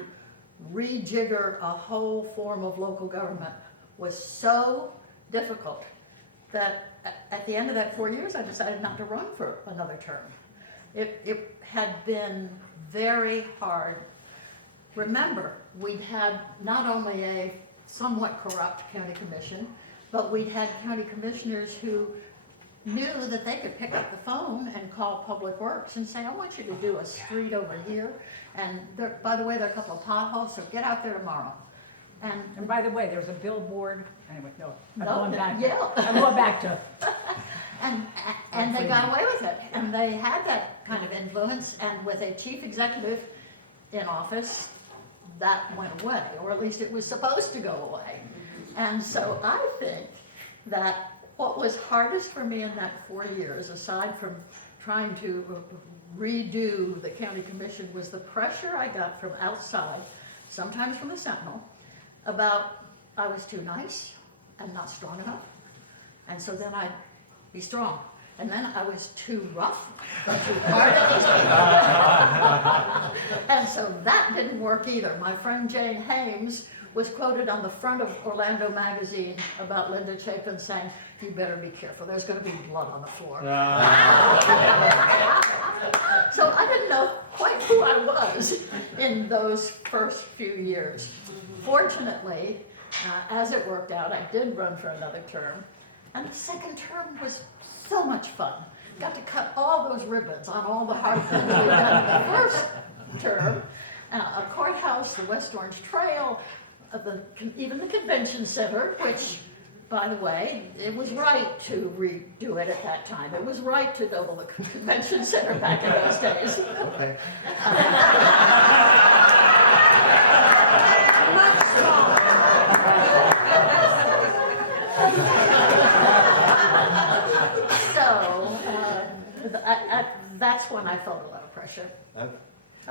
rejigger a whole form of local government was so difficult that at the end of that 4 years, I decided not to run for another term. It had been very hard. Remember, we'd had not only a somewhat corrupt county commission, but we'd had county commissioners who knew that they could pick up the phone and call Public Works and say, I want you to do a street over here, and there, by the way, there are a couple of potholes, so get out there tomorrow. And by the way, there's a billboard, anyway, no, I'm No, going back. yeah. I'm going back to, And they got away with it, and they had that kind of influence, and with a chief executive in office, that went away, or at least it was supposed to go away. And so I think that what was hardest for me in that 4 years, aside from trying to redo the county commission, was the pressure I got from outside, sometimes from the Sentinel, about I was too nice and not strong enough. And so then I'd be strong. And then I was too rough, too hard. And so that didn't work either. My friend Jane Hames was quoted on the front of Orlando magazine about Linda Chapin saying, you better be careful, there's going to be blood on the floor. So I didn't know quite who I was in those first few years. Fortunately, as it worked out, I did run for another term. And the second term was so much fun. Got to cut all those ribbons on all the hard things we'd done in the first term. A courthouse, the West Orange Trail, even the convention center, which, by the way, it was right to redo it at that time. It was right to double the convention center back in those days. Okay. Much smaller. So, that's when I felt a lot of pressure.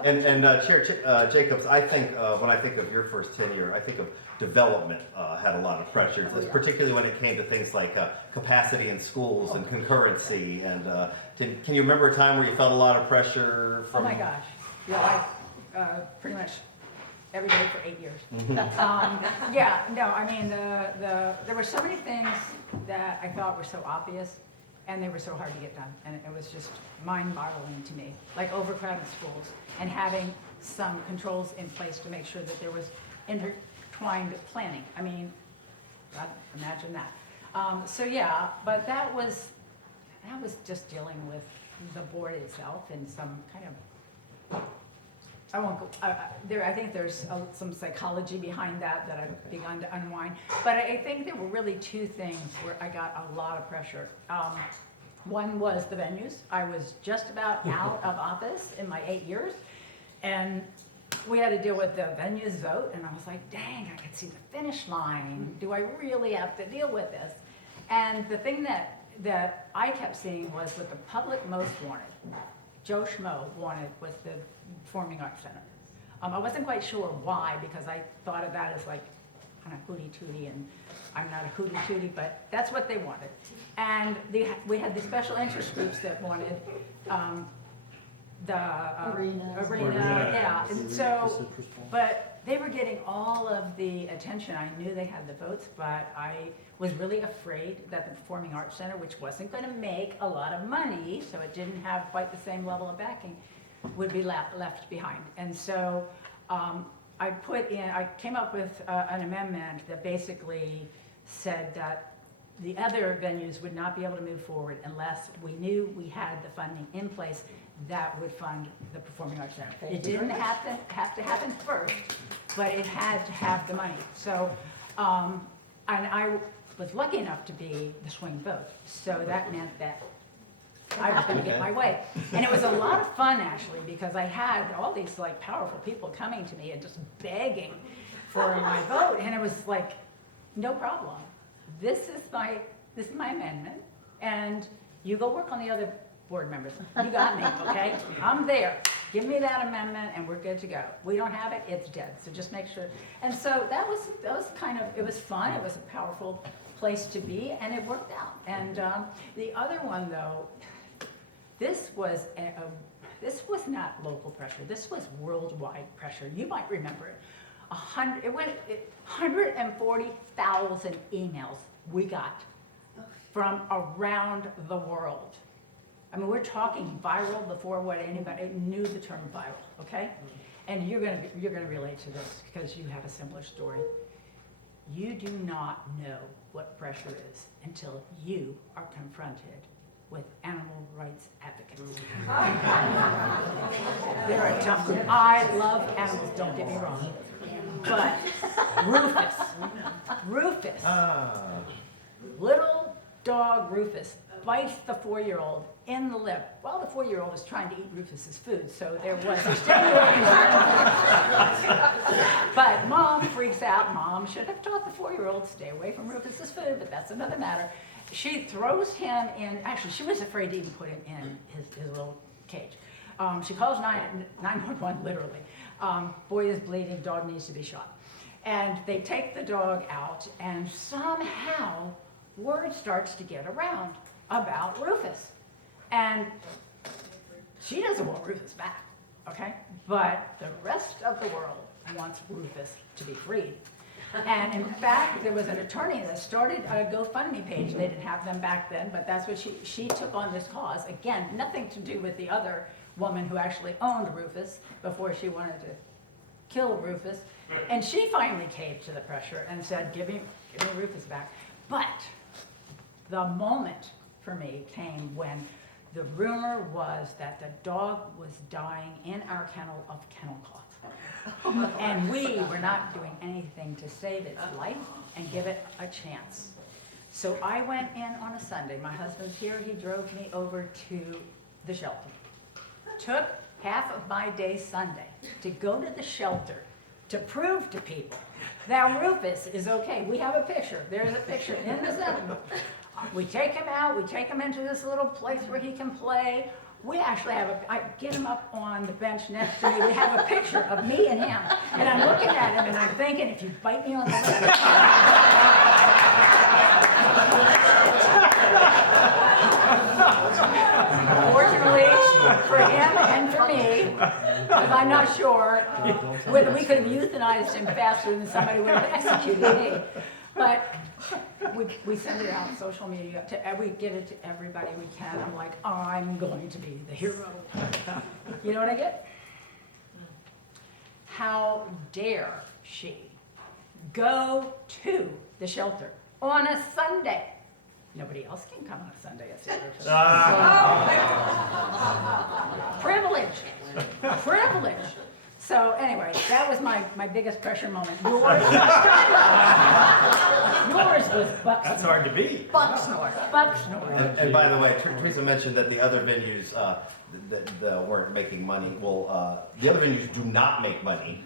And Chair Jacobs, I think when I think of your first tenure, I think of development had a lot of pressures, particularly when it came to things like capacity in schools and concurrency. And can you remember a time where you felt a lot of pressure from? oh my gosh, yeah, pretty much every day for 8 years. Yeah, no, I mean, there were so many things that I thought were so obvious, and they were so hard to get done, and it was just mind-boggling to me, like overcrowded schools, and having some controls in place to make sure that there was intertwined planning. I mean, God, imagine that. So yeah, but that was just dealing with the board itself and some kind of, I won't go, I think there's some psychology behind that I've begun to unwind. But I think there were really two things where I got a lot of pressure. One was the venues. I was just about out of office in my 8 years, and we had to deal with the venues vote, and I was like, dang, I could see the finish line. Do I really have to deal with this? And the thing that I kept seeing was what the public most wanted, Joe Schmo wanted, was the Performing Arts Center. I wasn't quite sure why, because I thought of that as like kind of hooty-tooty, and I'm not a hooty-tooty, but that's what they wanted. And we had the special interest groups that wanted the arena, yeah. And so, but they were getting all of the attention. I knew they had the votes, but I was really afraid that the Performing Arts Center, which wasn't going to make a lot of money, so it didn't have quite the same level of backing, would be left behind. And so I came up with an amendment that basically said that the other venues would not be able to move forward unless we knew we had the funding in place that would fund the Performing Arts Center. It didn't have to happen first, but it had to have the money. So, and I was lucky enough to be the swing vote, so that meant that I was going to get my way. And it was a lot of fun, actually, because I had all these like powerful people coming to me and just begging for my vote, and it was like, no problem. This is my amendment, and you go work on the other board members. You got me, okay? I'm there. Give me that amendment, and we're good to go. We don't have it, it's dead. So just make sure. And so that was kind of, it was fun. It was a powerful place to be, and it worked out. And the other one, though, this was not local pressure. This was worldwide pressure. You might remember it. 140,000 emails we got from around the world. I mean, we're talking viral before what anybody knew the term viral, okay? And you're gonna relate to this because you have a similar story. You do not know what pressure is until you are confronted with animal rights advocates. They're a tough group. I love animals, don't get me wrong. But Rufus, little dog Rufus bites the 4-year-old in the lip while the 4-year-old is trying to eat Rufus's food, so there was extenuating but Mom freaks out. Mom should have taught the 4-year-old stay away from Rufus's food, but that's another matter. She throws him in, actually she was afraid to even put him in his little cage. She calls 911 literally. Boy is bleeding, dog needs to be shot. And they take the dog out, and somehow word starts to get around about Rufus. And she doesn't want Rufus back, okay? But the rest of the world wants Rufus to be freed. And in fact, there was an attorney that started a GoFundMe page. They didn't have them back then, but that's what she took on this cause. Again, nothing to do with the other woman who actually owned Rufus before she wanted to kill Rufus. And she finally caved to the pressure and said, give me Rufus back. But the moment for me came when the rumor was that the dog was dying in our kennel of kennel cough. And we were not doing anything to save its life and give it a chance. So I went in on a Sunday. My husband's here. He drove me over to the shelter. Took half of my day Sunday to go to the shelter to prove to people that Rufus is okay. We have a picture. There's a picture in the center. We take him out. We take him into this little place where he can play. We actually have I get him up on the bench next to me. We have a picture of me and him. And I'm looking at him and I'm thinking, if you bite me on the lip. Fortunately for him and for me, because I'm not sure whether we could have euthanized him faster than somebody would have executed me. But we send it out on social media, we get it to everybody we can. I'm like, I'm going to be the hero. You know what I get? How dare she go to the shelter on a Sunday? Nobody else can come on a Sunday. It's privilege. Privilege. So anyway, that was my biggest pressure moment. Yours was Bucksnort. That's hard to beat. Bucksnort. And by the way, Theresa mentioned that the other venues that weren't making money. Well, the other venues do not make money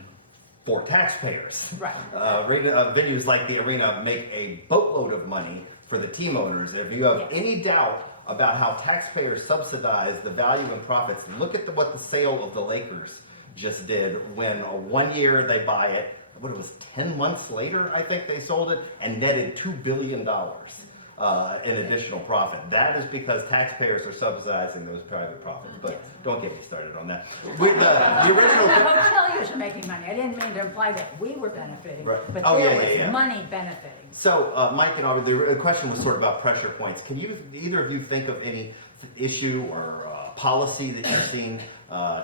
for taxpayers. Right. Venues like the arena make a boatload of money for the team owners. If you have Yes. any doubt about how taxpayers subsidize the value and profits, look at what the sale of the Lakers just did when 1 year they buy it, what it was 10 months later, I think they sold it, and netted $2 billion in additional profit. That is because taxpayers are subsidizing those private profits. But don't get me started on that. With the The original. hoteliers are making money. I didn't mean to imply that we were benefiting, Right. but Oh, there yeah. was money benefiting. So, Mike and Aubrey, the question was sort of about pressure points. Can either of you think of any issue or policy that you've seen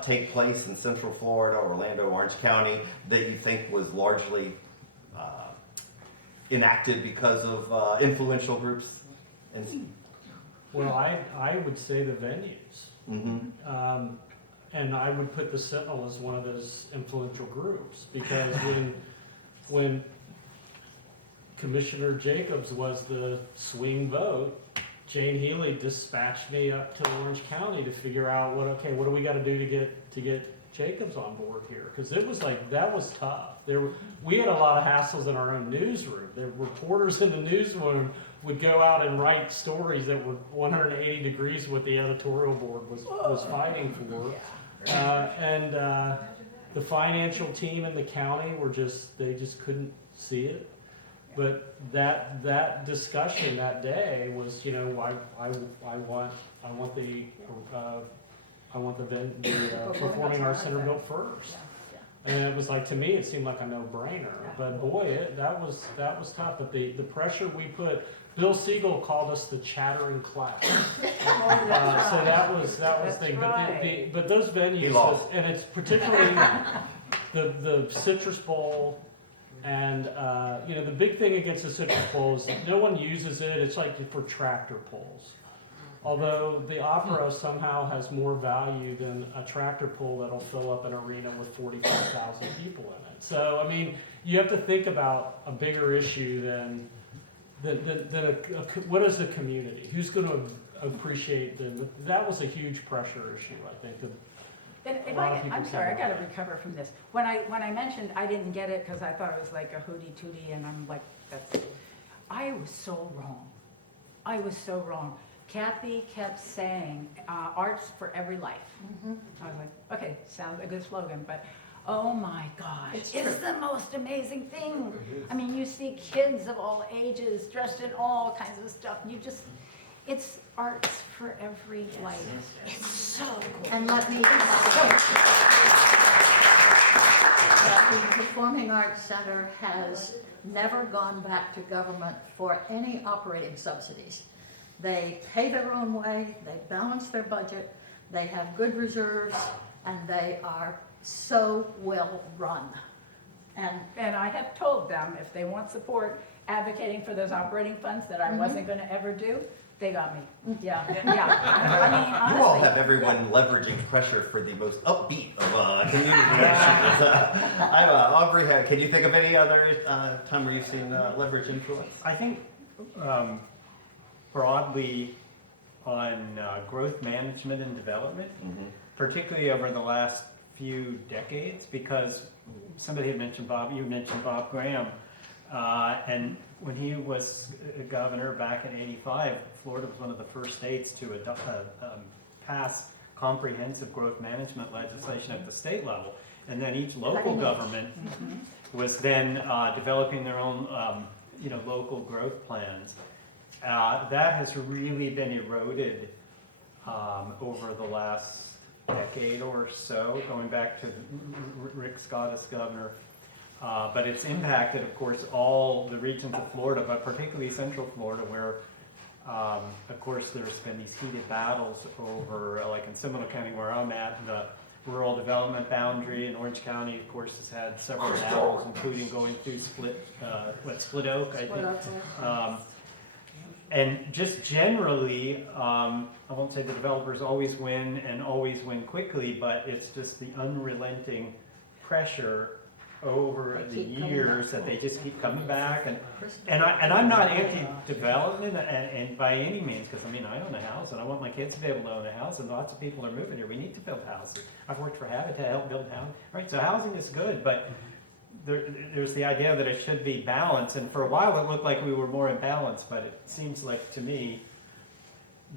take place in Central Florida, Orlando, Orange County, that you think was largely enacted because of influential groups? Well, I would say the venues. Mm-hmm. And I would put the Sentinel as one of those influential groups, because when Commissioner Jacobs was the swing vote, Jane Healy dispatched me up to Orange County to figure out what do we got to do to get Jacobs on board here, because it was like, that was tough. We had a lot of hassles in our own newsroom. The reporters in the newsroom would go out and write stories that were 180 degrees what the editorial board was fighting for. And the financial team in the county they just couldn't see it. But that discussion that day was, I want the performing arts center built first. And it was like, to me, it seemed like a no-brainer. But boy, that was tough. But the pressure we put, Bill Siegel called us the chattering class. So that was the thing. Right. But those venues, He lost. and it's particularly the Citrus Bowl. And the big thing against the Citrus Bowl is no one uses it. It's like for tractor pulls. Although the opera somehow has more value than a tractor pull that'll fill up an arena with 45,000 people in it. So, I mean, you have to think about a bigger issue than what is the community? Who's going to appreciate that was a huge pressure issue, I think. I'm sorry, I got to recover from this. When I mentioned I didn't get it because I thought it was like a hootie tootie, and I'm like, I was so wrong. Kathy kept saying, arts for every life. I was like, okay, sounds a good slogan, but oh my gosh, it's the most amazing thing. I mean, you see kids of all ages dressed in all kinds of stuff, and it's arts for every life. It's so cool. And let me the Performing Arts Center has never gone back to government for any operating subsidies. They pay their own way, they balance their budget, they have good reserves, and they are so well run. And I have told them if they want support advocating for those operating funds that I wasn't going to ever do, they got me. Yeah. I mean, honestly. You all have everyone leveraging pressure for the most upbeat of community issues. Aubrey, can you think of any other time where you've seen leverage influence? I think broadly on growth management and development, particularly over the last few decades, because somebody had mentioned you mentioned Bob Graham, and when he was governor back in '85, Florida was one of the first states to pass comprehensive growth management legislation at the state level, and then each local government was then developing their own local growth plans. That has really been eroded over the last decade or so, going back to Rick Scott as governor. But it's impacted, of course, all the regions of Florida, but particularly Central Florida, where, of course, there's been these heated battles over, like in Seminole County, where I'm at, the rural development boundary in Orange County, of course, has had several battles, including going through Split Oak, I think. And just generally, I won't say the developers always win and always win quickly, but it's just the unrelenting pressure over the years that they just keep coming back. And I'm not anti-development and by any means, because I mean, I own a house and I want my kids to be able to own a house, and lots of people are moving here. We need to build houses. I've worked for Habitat to help build housing. Right, so housing is good, but there's the idea that it should be balanced, and for a while it looked like we were more imbalanced, but it seems like to me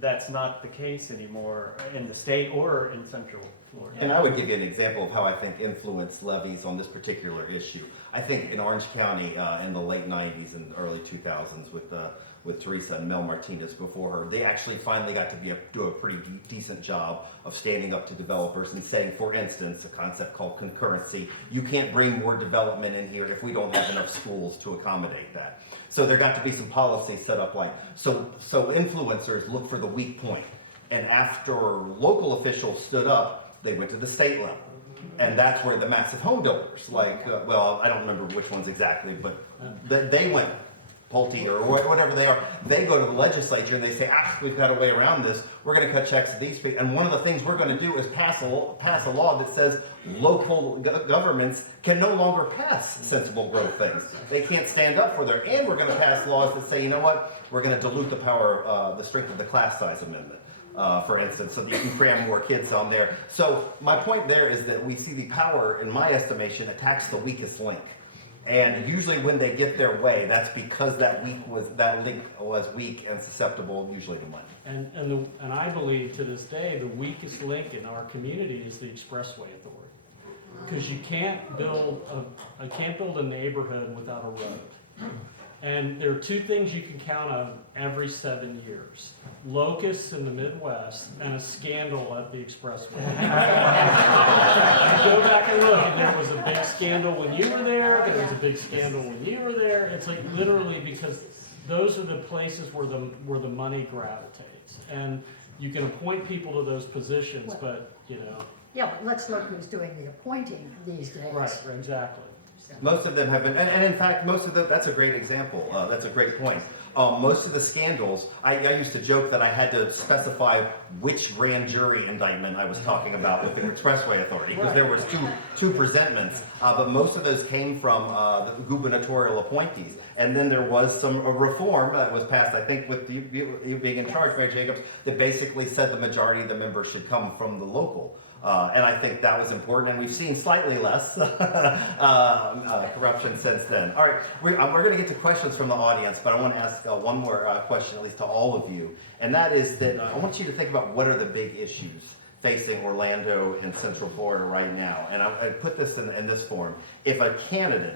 that's not the case anymore in the state or in Central Florida. And I would give you an example of how I think influence levies on this particular issue. I think in Orange County in the late 90s and early 2000s with Theresa and Mel Martinez before her, they actually finally got to do a pretty decent job of standing up to developers and saying, for instance, a concept called concurrency, you can't bring more development in here if we don't have enough schools to accommodate that. So there got to be some policy set up like, so influencers look for the weak point. And after local officials stood up, they went to the state level. And that's where the massive home builders, like, well, I don't remember which ones exactly, but they went, Pulte or whatever they are, they go to the legislature and they say, we've got a way around this. We're going to cut checks to these people. And one of the things we're going to do is pass a law that says local governments can no longer pass sensible growth things. They can't stand up for their, and we're going to pass laws that say, you know what, we're going to dilute the power, the strength of the class size amendment. For instance, so that you can cram more kids on there. So my point there is that we see the power, in my estimation, attacks the weakest link. And usually when they get their way, that's because that link was weak and susceptible, usually to money. And I believe to this day, the weakest link in our community is the Expressway Authority. Because you can't build a neighborhood without a road. And there are two things you can count on every 7 years: locusts in the Midwest and a scandal at the Expressway. You go back and look, and there was a big scandal when you were there, there was a big scandal when you were there. It's like literally because those are the places where the money gravitates. And you can appoint people to those positions, but, you know. Yeah, but let's look who's doing the appointing these days. Right, exactly. Most of them have been, and in fact, most of them, that's a great example. That's a great point. Most of the scandals, I used to joke that I had to specify which grand jury indictment I was talking about with the Expressway Authority, because there was two presentments, but most of those came from the gubernatorial appointees. And then there was some reform that was passed, I think, with you being in charge, Mayor Jacobs, that basically said the majority of the members should come from the local. And I think that was important, and we've seen slightly less corruption since then. All right, we're going to get to questions from the audience, but I want to ask one more question, at least to all of you, and that is that I want you to think about what are the big issues facing Orlando and Central Florida right now. And I put this in this form. If a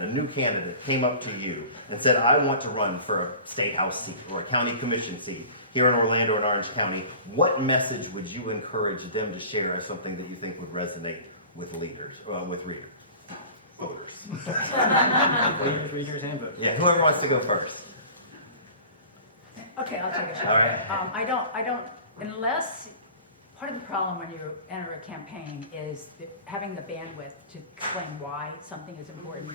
new candidate came up to you and said, I want to run for a state house seat or a county commission seat here in Orlando and Orange County, what message would you encourage them to share as something that you think would resonate with voters? Readers and voters. Yeah, whoever wants to go first. Okay, I'll take a shot. All right. I don't, unless, part of the problem when you enter a campaign is having the bandwidth to explain why something is important.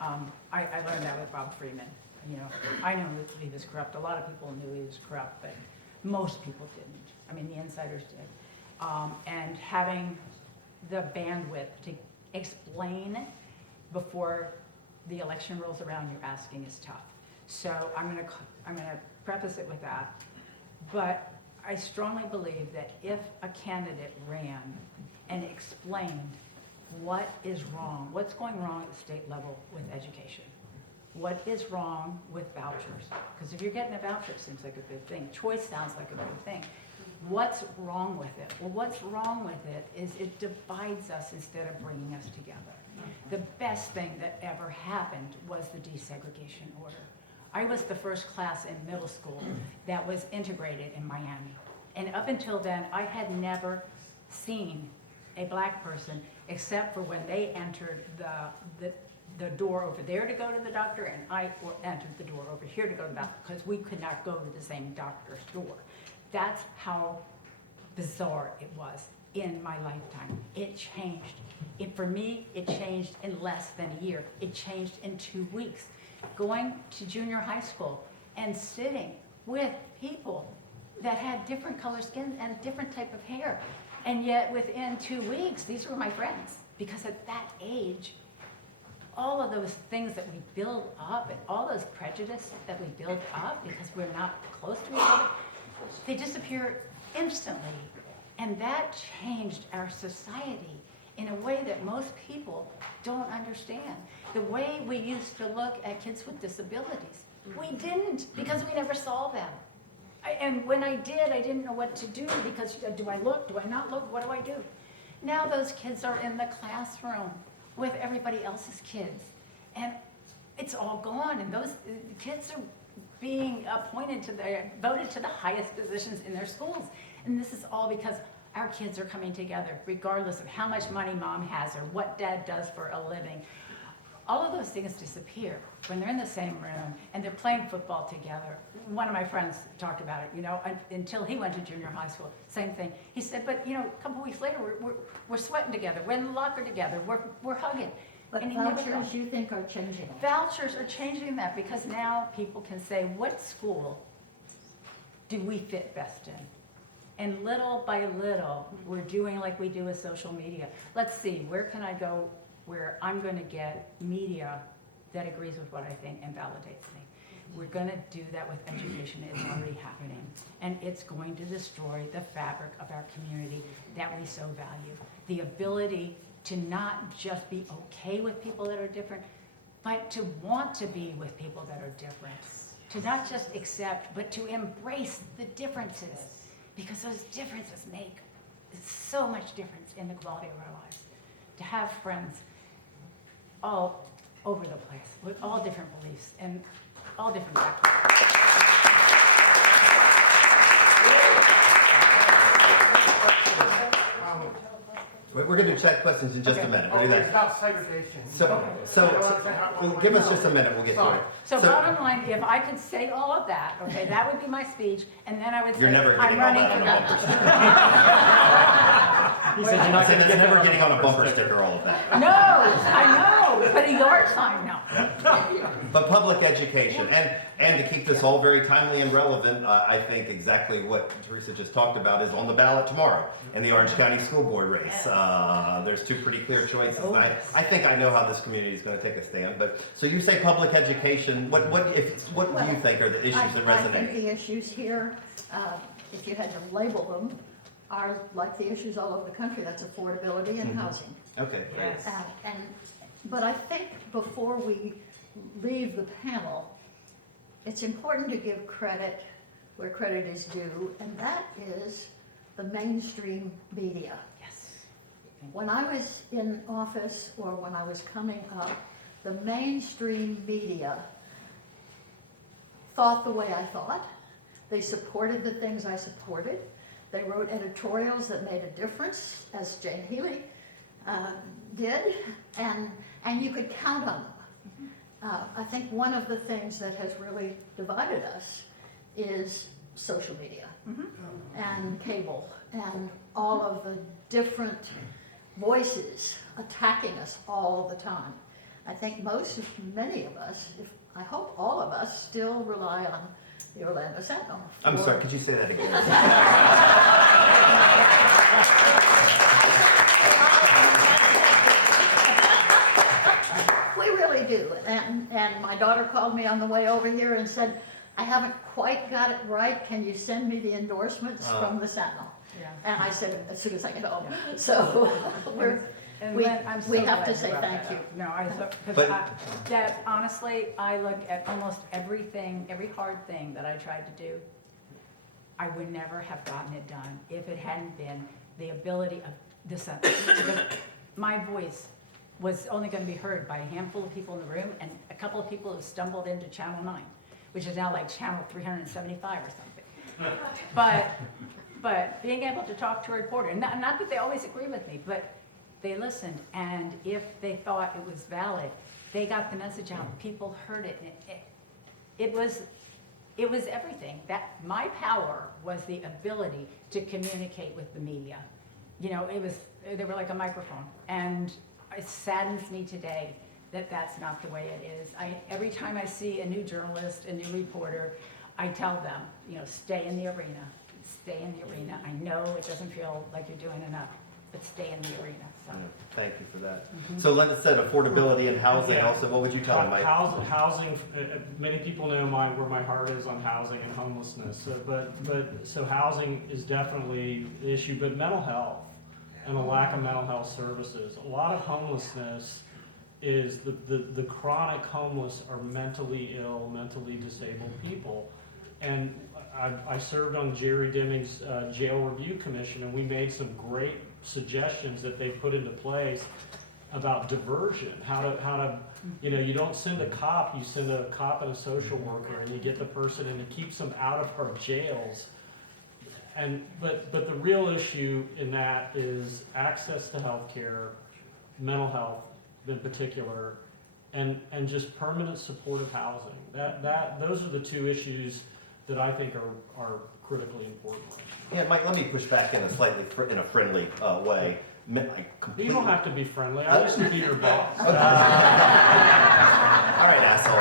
I learned that with Bob Freeman. You know, I knew that he was corrupt. A lot of people knew he was corrupt, but most people didn't. I mean, the insiders did. And having the bandwidth to explain before the election rolls around, you're asking is tough. So I'm gonna preface it with that. But I strongly believe that if a candidate ran and explained what is wrong, what's going wrong at the state level with education, what is wrong with vouchers? Because if you're getting a voucher, it seems like a good thing. Choice sounds like a good thing. What's wrong with it? Well, what's wrong with it is it divides us instead of bringing us together. The best thing that ever happened was the desegregation order. I was the first class in middle school that was integrated in Miami. And up until then, I had never seen a black person except for when they entered the door over there to go to the doctor, and I entered the door over here to go to the bathroom, because we could not go to the same doctor's door. That's how bizarre it was in my lifetime. It changed. For me, it changed in less than a year. It changed in 2 weeks. Going to junior high school and sitting with people that had different color skin and different type of hair. And yet within 2 weeks, these were my friends. Because at that age, all of those things that we build up and all those prejudice that we build up because we're not close to each other, they disappear instantly. And that changed our society in a way that most people don't understand. The way we used to look at kids with disabilities. We didn't, because we never saw them. And when I did, I didn't know what to do, because do I look, do I not look, what do I do? Now those kids are in the classroom with everybody else's kids. And it's all gone, and those kids are being appointed to voted to the highest positions in their schools. And this is all because our kids are coming together, regardless of how much money mom has or what dad does for a living. All of those things disappear when they're in the same room and they're playing football together. One of my friends talked about it, until he went to junior high school, same thing. He said, but a couple weeks later, we're sweating together, we're in the locker together, we're hugging. But And he never vouchers, got- you think, are changing it? Vouchers are changing that, because now people can say, what school do we fit best in? And little by little, we're doing like we do with social media. Let's see, where can I go where I'm going to get media that agrees with what I think and validates me? We're going to do that with education. It's already happening. And it's going to destroy the fabric of our community that we so value. The ability to not just be okay with people that are different, but to want to be with people that are different. To not just accept, but to embrace the differences. Because those differences make so much difference in the quality of our lives. To have friends all over the place with all different beliefs and all different backgrounds. We're going to do chat questions in just a minute. We'll do Okay, it's that. about segregation. So give us just a minute, we'll get to it. So bottom line, if I could say all of that, okay, that would be my speech, and then I would say, You're never I'm getting all running that for on a governor. bumper sticker. He said you're I not said going to it's get never that getting on a bumper sticker, all of that. No, I know, but a yard sign, no. But public education, and to keep this all very timely and relevant, I think exactly what Theresa just talked about is on the ballot tomorrow in the Orange County School Board race. There's two pretty clear choices. And I think I know how this community is going to take a stand. But so you say public education. What do you think are the issues that I think resonate? the issues here, if you had to label them, are like the issues all over the country. That's affordability and housing. Okay. great. Yes. But I think before we leave the panel, it's important to give credit where credit is due, and that is the mainstream media. Yes. When I was in office or when I was coming up, the mainstream media thought the way I thought. They supported the things I supported. They wrote editorials that made a difference, as Jane Healy did, and you could count on them. I think one of the things that has really divided us is social media and cable and all of the different voices attacking us all the time. I think many of us, I hope all of us, still rely on the Orlando Sentinel. I'm sorry, could you say that again? We really do. And my daughter called me on the way over here and said, I haven't quite got it right. Can you send me the endorsements from the Sentinel? Yeah. And I said, as soon as I get home. So And we Lynn, I'm so we have glad to you say brought thank that you. up. No, But- because that honestly, I look at almost everything, every hard thing that I tried to do, I would never have gotten it done if it hadn't been the ability of the Sentinel. Because my voice was only going to be heard by a handful of people in the room and a couple of people who stumbled into Channel 9, which is now like Channel 375 or something. But being able to talk to a reporter, and not that they always agree with me, but they listened, and if they thought it was valid, they got the message out, people heard it, and it was everything. That my power was the ability to communicate with the media. You know, they were like a microphone, and it saddens me today that that's not the way it is. Every time I see a new journalist, a new reporter, I tell them, you know, stay in the arena, stay in the arena. I know it doesn't feel like you're doing enough, but stay in the arena. So. Thank you for that. So Linda said affordability and housing. Yeah. Also, what would you tell them, Mike? Housing, many people know where my heart is on housing and homelessness. So housing is definitely the issue, but mental health and a lack of mental health services. A lot of homelessness is the chronic homeless are mentally ill, mentally disabled people. And I served on Jerry Deming's jail review commission, and we made some great suggestions that they put into place about diversion, how to, you know, you don't send a cop, you send a cop and a social worker, and you get the person and it keeps them out of our jails. But the real issue in that is access to health care, mental health in particular, and just permanent supportive housing. Those are the two issues that I think are critically important. Yeah, Mike, let me push back in a slightly in a friendly way. I completely... You don't have to be friendly. I used to be your boss. All right, asshole.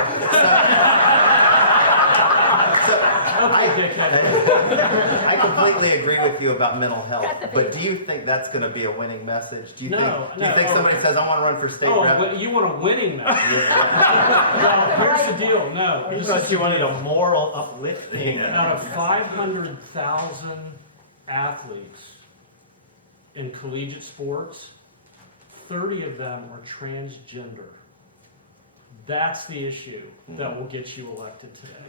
I completely agree with you about mental health, but do you think that's going to be a winning message? Do you think somebody says, I want to run for state rep? Oh, you want a winning message? Well, here's the deal. No. I thought you wanted a moral uplifting. Out of 500,000 athletes in collegiate sports, 30 of them are transgender. That's the issue that will get you elected today.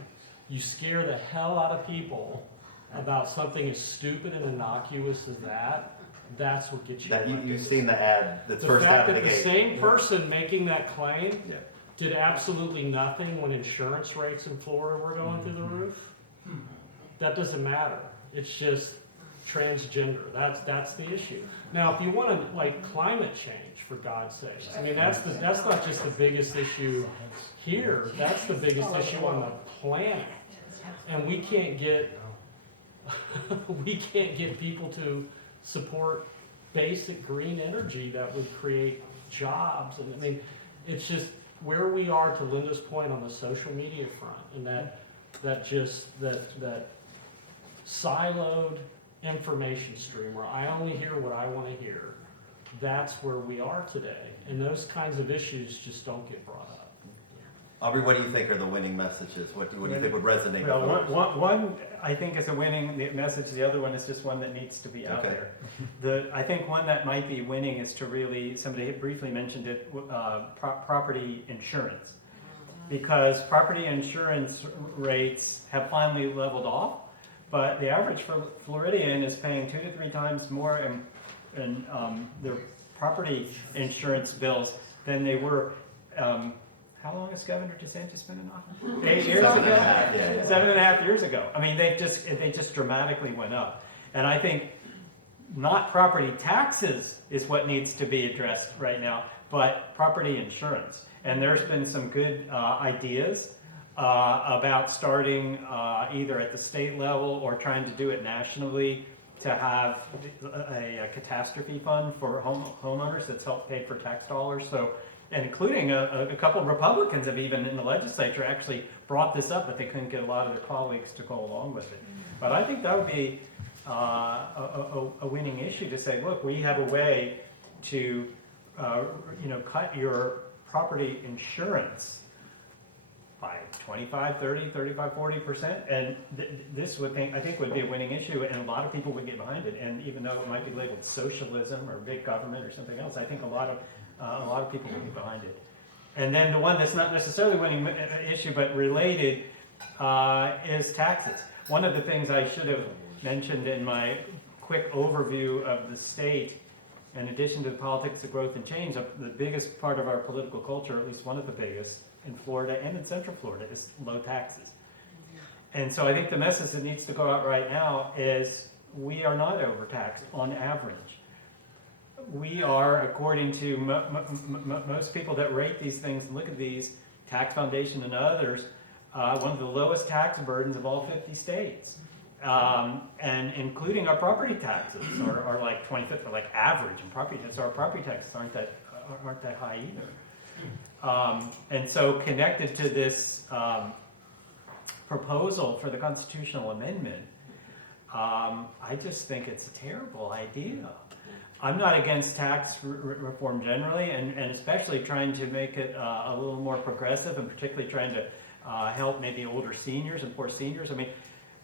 You scare the hell out of people about something as stupid and innocuous as that. That's what gets you elected. You've seen the ad that's The first fact out of the that the gate. same person making that claim Yeah. did absolutely nothing when insurance rates in Florida were going through the roof, that doesn't matter. It's just transgender. That's the issue. Now, if you want to like climate change, for God's sakes, I mean that's not just the biggest issue here. That's the biggest issue on the planet, and we can't get people to support basic green energy that would create jobs. And I mean, it's just where we are, to Linda's point, on the social media front, and that siloed information stream where I only hear what I want to hear. That's where we are today, and those kinds of issues just don't get brought up. Aubrey, what do you think are the winning messages? What do you think would resonate Well, with voters? one I think is a winning message. The other one is just one that needs to be out Okay. there. I think one that might be winning is to really, somebody briefly mentioned it, property insurance. Because property insurance rates have finally leveled off, but the average Floridian is paying 2 to 3 times more in their property insurance bills than they were. How long has Governor DeSantis been in office? 8 years ago? 7.5 years ago. I mean, they just dramatically went up. And I think not property taxes is what needs to be addressed right now, but property insurance. And there's been some good ideas about starting either at the state level or trying to do it nationally to have a catastrophe fund for homeowners that's helped pay for tax dollars. So, and including a couple of Republicans have even in the legislature actually brought this up, but they couldn't get a lot of their colleagues to go along with it. But I think that would be a winning issue to say, look, we have a way to cut your property insurance by 25, 30, 35, 40%, and this I think would be a winning issue, and a lot of people would get behind it. And even though it might be labeled socialism or big government or something else, I think a lot of people would get behind it. And then the one that's not necessarily winning issue but related is taxes. One of the things I should have mentioned in my quick overview of the state, in addition to the politics of growth and change, the biggest part of our political culture, at least one of the biggest, in Florida and in Central Florida, is low taxes. And so I think the message that needs to go out right now is we are not overtaxed on average. we are, according to most people that rate these things and look at these, Tax Foundation and others, one of the lowest tax burdens of all 50 states. And including our property taxes are like 25th, or like average in property taxes. So our property taxes aren't that high either. And so connected to this proposal for the constitutional amendment, I just think it's a terrible idea. I'm not against tax reform generally, and especially trying to make it a little more progressive, and particularly trying to help maybe older seniors and poor seniors. I mean,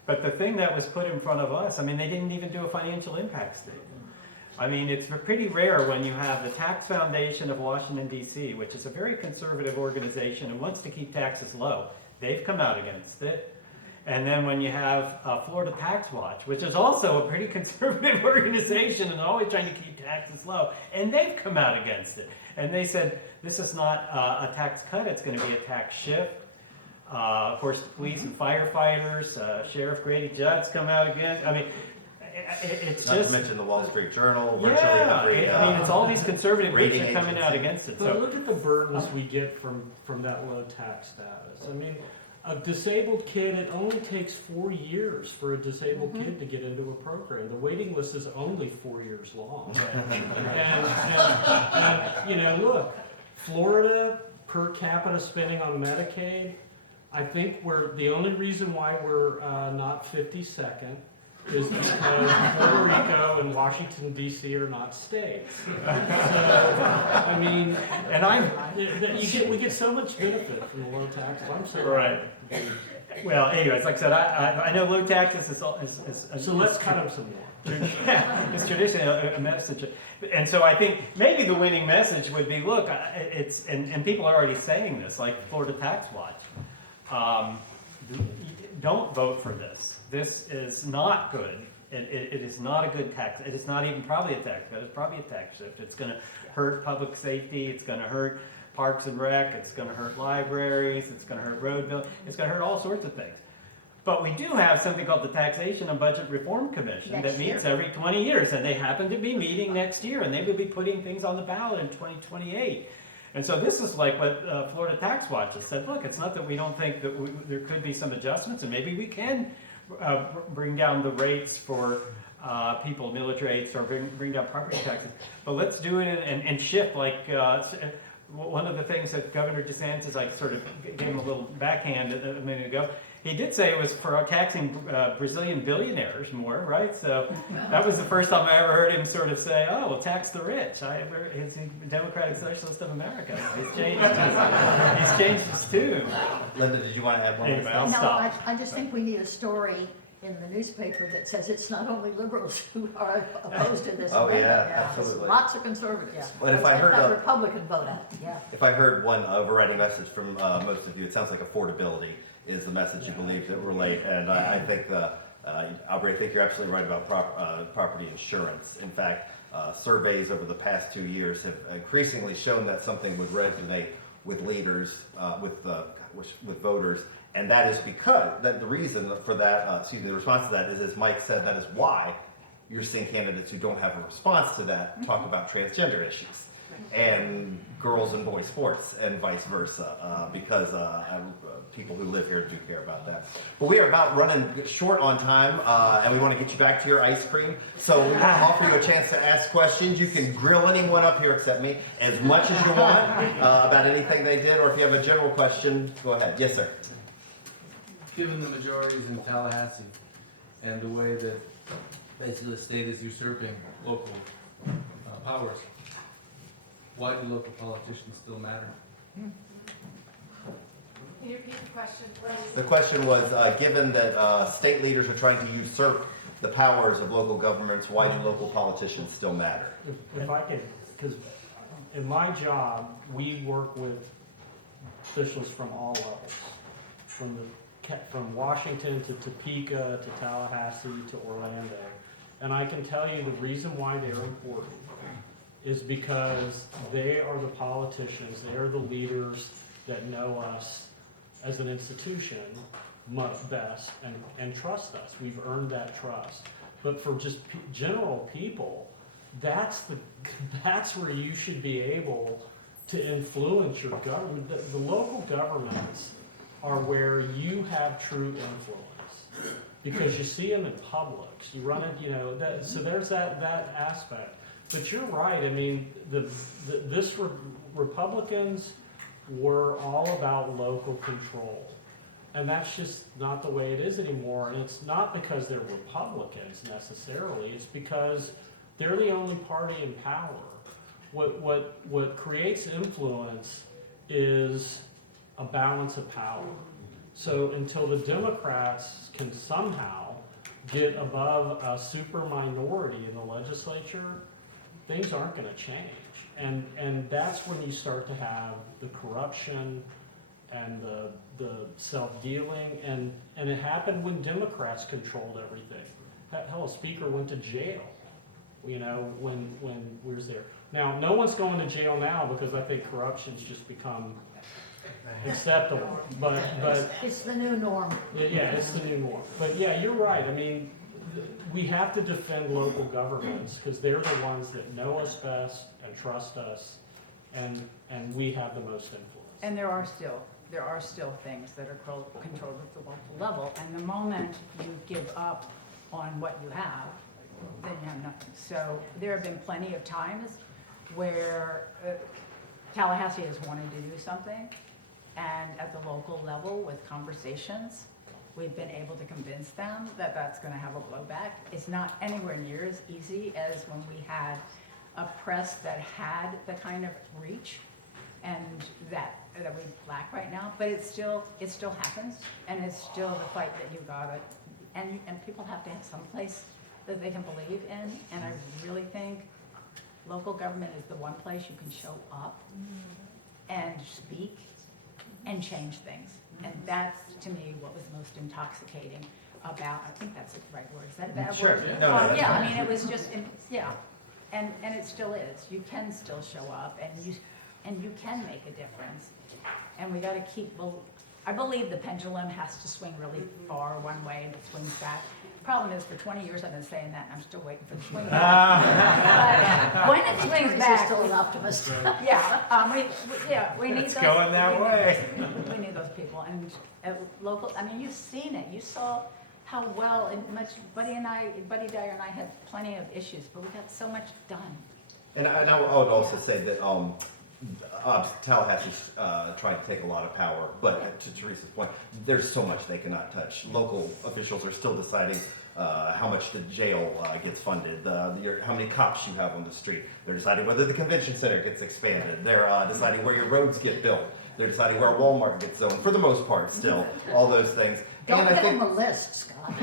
but the thing that was put in front of us, I mean, they didn't even do a financial impact statement. I mean, it's pretty rare when you have the Tax Foundation of Washington, D.C., which is a very conservative organization and wants to keep taxes low. They've come out against it. And then when you have Florida Tax Watch, which is also a pretty conservative organization and always trying to keep taxes low, and they've come out against it. And they said, this is not a tax cut, it's going to be a tax shift. Of course, the police and firefighters, Sheriff Grady Judd's come out again. I mean, it's Not just... to mention the Wall Street Journal, virtually Yeah, every, I mean, it's all these conservative groups rating are coming out agency. against it. But So look at the burdens we get from that low tax status. I mean, a disabled kid, it only takes 4 years for a disabled kid to get into a program. The waiting list is only 4 years long. And, you know, look, Florida per capita spending on Medicaid, I think the only reason why we're not 52nd is because Puerto Rico and Washington, D.C. are not states. So, I mean, we get so much benefit from the low taxes. I'm sorry. Right. Well, anyways, like I said, I know low taxes is So let's cut them some more. Yeah, it's traditionally a message. And so I think maybe the winning message would be, look, it's, and people are already saying this, like Florida Tax Watch, don't vote for this. This is not good. It is not a good tax. It is not even probably a tax cut. It's probably a tax shift. It's going to hurt public safety. It's going to hurt Parks and Rec. It's going to hurt libraries. It's going to hurt road building. It's going to hurt all sorts of things. But we do have something called the Taxation and Budget Reform Commission that meets every 20 years, and they happen to be meeting next year, and they will be putting things on the ballot in 2028. And so this is like what Florida Tax Watch has said. Look, it's not that we don't think that there could be some adjustments, and maybe we can bring down the rates for people, millage rates, or bring down property taxes. But let's do it and shift, like one of the things that Governor DeSantis, I sort of gave him a little backhand a minute ago. He did say it was for taxing Brazilian billionaires more, right? So that was the first time I ever heard him sort of say, "Oh, well, tax the rich." He's the Democratic Socialist of America. He's changed his tune. Linda, did you want to add one? Anyway, I'll No, stop. I just think we need a story in the newspaper that says it's not only liberals who are opposed to this Oh, amendment. yeah, It's absolutely. lots of conservatives. But if I heard That a- Republican vote out, yeah. If I heard one overriding message from most of you, it sounds like affordability is the message you believe that relate. And I think, Aubrey, I think you're absolutely right about property insurance. In fact, surveys over the past 2 years have increasingly shown that something would resonate with leaders, with voters. And that is because, the reason for that, the response to that is, as Mike said, that is why you're seeing candidates who don't have a response to that talk about transgender issues and girls and boys sports and vice versa, because people who live here do care about that. But we are about running short on time, and we want to get you back to your ice cream. So we want to offer you a chance to ask questions. You can grill anyone up here except me as much as you want about anything they did, or if you have a general question, go ahead. Yes, sir. Given the majorities in Tallahassee and the way that basically the state is usurping local powers, why do local politicians still matter? Can you repeat the question, please? The question was, given that state leaders are trying to usurp the powers of local governments, why do local politicians still matter? If I could, because in my job, we work with officials from all levels, from Washington to Topeka to Tallahassee to Orlando. And I can tell you the reason why they're important is because they are the politicians, they are the leaders that know us as an institution much best and trust us. We've earned that trust. But for just general people, that's where you should be able to influence your government. The local governments are where you have true influence because you see them in Publix. You run it, you know. So there's that aspect. But you're right. I mean, Republicans were all about local control. And that's just not the way it is anymore. And it's not because they're Republicans necessarily. It's because they're the only party in power. What creates influence is a balance of power. So until the Democrats can somehow get above a super minority in the legislature, things aren't going to change. And that's when you start to have the corruption and the self-dealing, and it happened when Democrats controlled everything. Hell, a speaker went to jail, you know, when we was there. Now, no one's going to jail now because I think corruption's just become acceptable, but It's the new norm. yeah, it's the new norm. But yeah, you're right. I mean, we have to defend local governments because they're the ones that know us best and trust us, and we have the most influence. And there are still things that are controlled at the local level, and the moment you give up on what you have, then you have nothing. So there have been plenty of times where Tallahassee has wanted to do something, and at the local level with conversations, we've been able to convince them that that's going to have a blowback. It's not anywhere near as easy as when we had a press that had the kind of reach and that we lack right now, but it still happens, and it's still the fight that you gotta, and people have to have some place that they can believe in, and I really think local government is the one place you can show up and speak and change things, and that's, to me, what was most intoxicating about, I think that's the right word, is that a bad Sure. word? No, that's Yeah, fine. I mean, it was just, yeah, and it still is, you can still show up, and you can make a difference. And we gotta I believe the pendulum has to swing really far one way and it swings back. Problem is, for 20 years I've been saying that, and I'm still waiting for the swing back. But when it swings Teresa's back, still an optimist. we need It's those. going that way. We need those people, and local, I mean, you've seen it, you saw how well and much, Buddy Dyer and I had plenty of issues, but we got so much done. And I would also say that Tallahassee's trying to take a lot of power, but to Teresa's point, there's so much they cannot touch. Local officials are still deciding how much the jail gets funded, how many cops you have on the street. They're deciding whether the convention center gets expanded. They're deciding where your roads get built. They're deciding where Walmart gets zoned, for the most part still, all those things. Don't And I give think, them a list, Scott.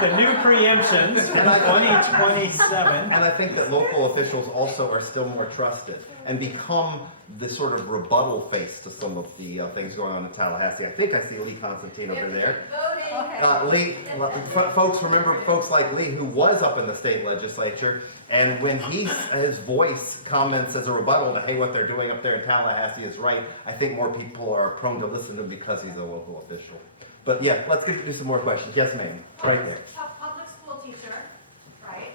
The new preemptions in 2027. and I think that local officials also are still more trusted and become the sort of rebuttal face to some of the things going on in Tallahassee. I think I see Lee Constantine over there. Lee, folks remember folks like Lee, who was up in the state legislature, and when his voice comments as a rebuttal to, hey, what they're doing up there in Tallahassee is right, I think more people are prone to listen to him because he's a local official. But yeah, let's do some more questions. Yes, ma'am, right there. Public school teacher, right?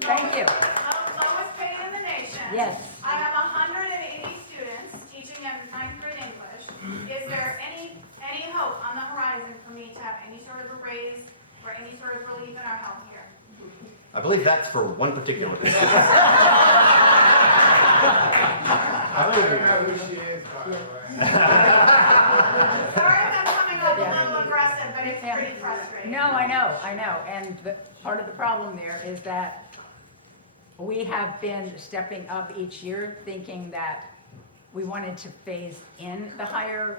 Thank you. Lowest paid in the nation. Yes. I have 180 students teaching at 9th grade English. Is there any hope on the horizon for me to have any sort of a raise or any sort of relief in our health care? I believe that's for one particular. Sorry if I'm coming up a little aggressive, but it's pretty frustrating. No, I know, and part of the problem there is that we have been stepping up each year thinking that we wanted to phase in the higher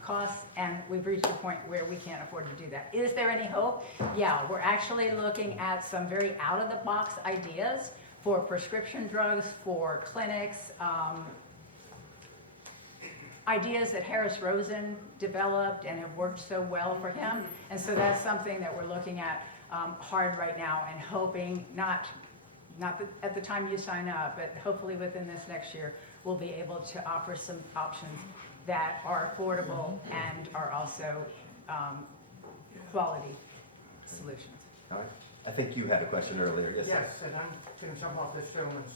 costs, and we've reached a point where we can't afford to do that. Is there any hope? Yeah, we're actually looking at some very out-of-the-box ideas for prescription drugs, for clinics, ideas that Harris Rosen developed and have worked so well for him. And so that's something that we're looking at hard right now, and hoping, not at the time you sign up, but hopefully within this next year, we'll be able to offer some options that are affordable and are also quality solutions. All right. I think you had a question earlier. Yes, sir. Yes, and I'm going to jump off this gentleman's,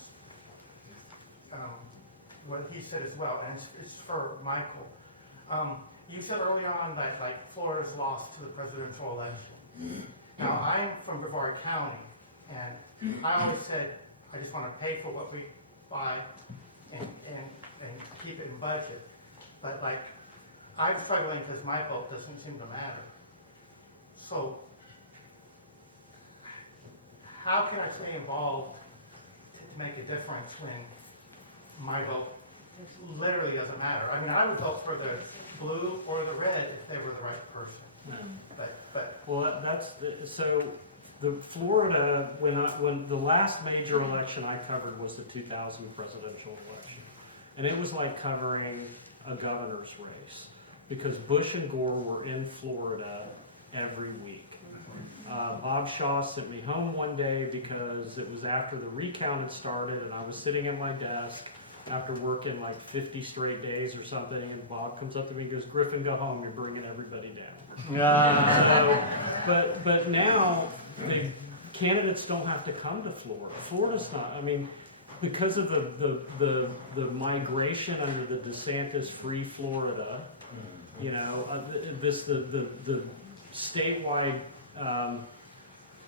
what he said as well, and it's for Michael. You said early on that like Florida's lost to the presidential election. Now, I'm from Brevard County, and I always said, I just want to pay for what we buy and keep it in budget. But like, I'm struggling because my vote doesn't seem to matter. So how can I stay involved to make a difference when my vote literally doesn't matter? I mean, I would vote for the blue or the red if they were the right person. But Well, so the Florida, when the last major election I covered was the 2000 presidential election. And it was like covering a governor's race because Bush and Gore were in Florida every week. Bob Shaw sent me home one day because it was after the recount had started and I was sitting at my desk after working like 50 straight days or something, and Bob comes up to me and goes, "Griffin, go home, you're bringing everybody down." But now the candidates don't have to come to Florida. Florida's not, I mean, because of the migration under the DeSantis free Florida, you know, the statewide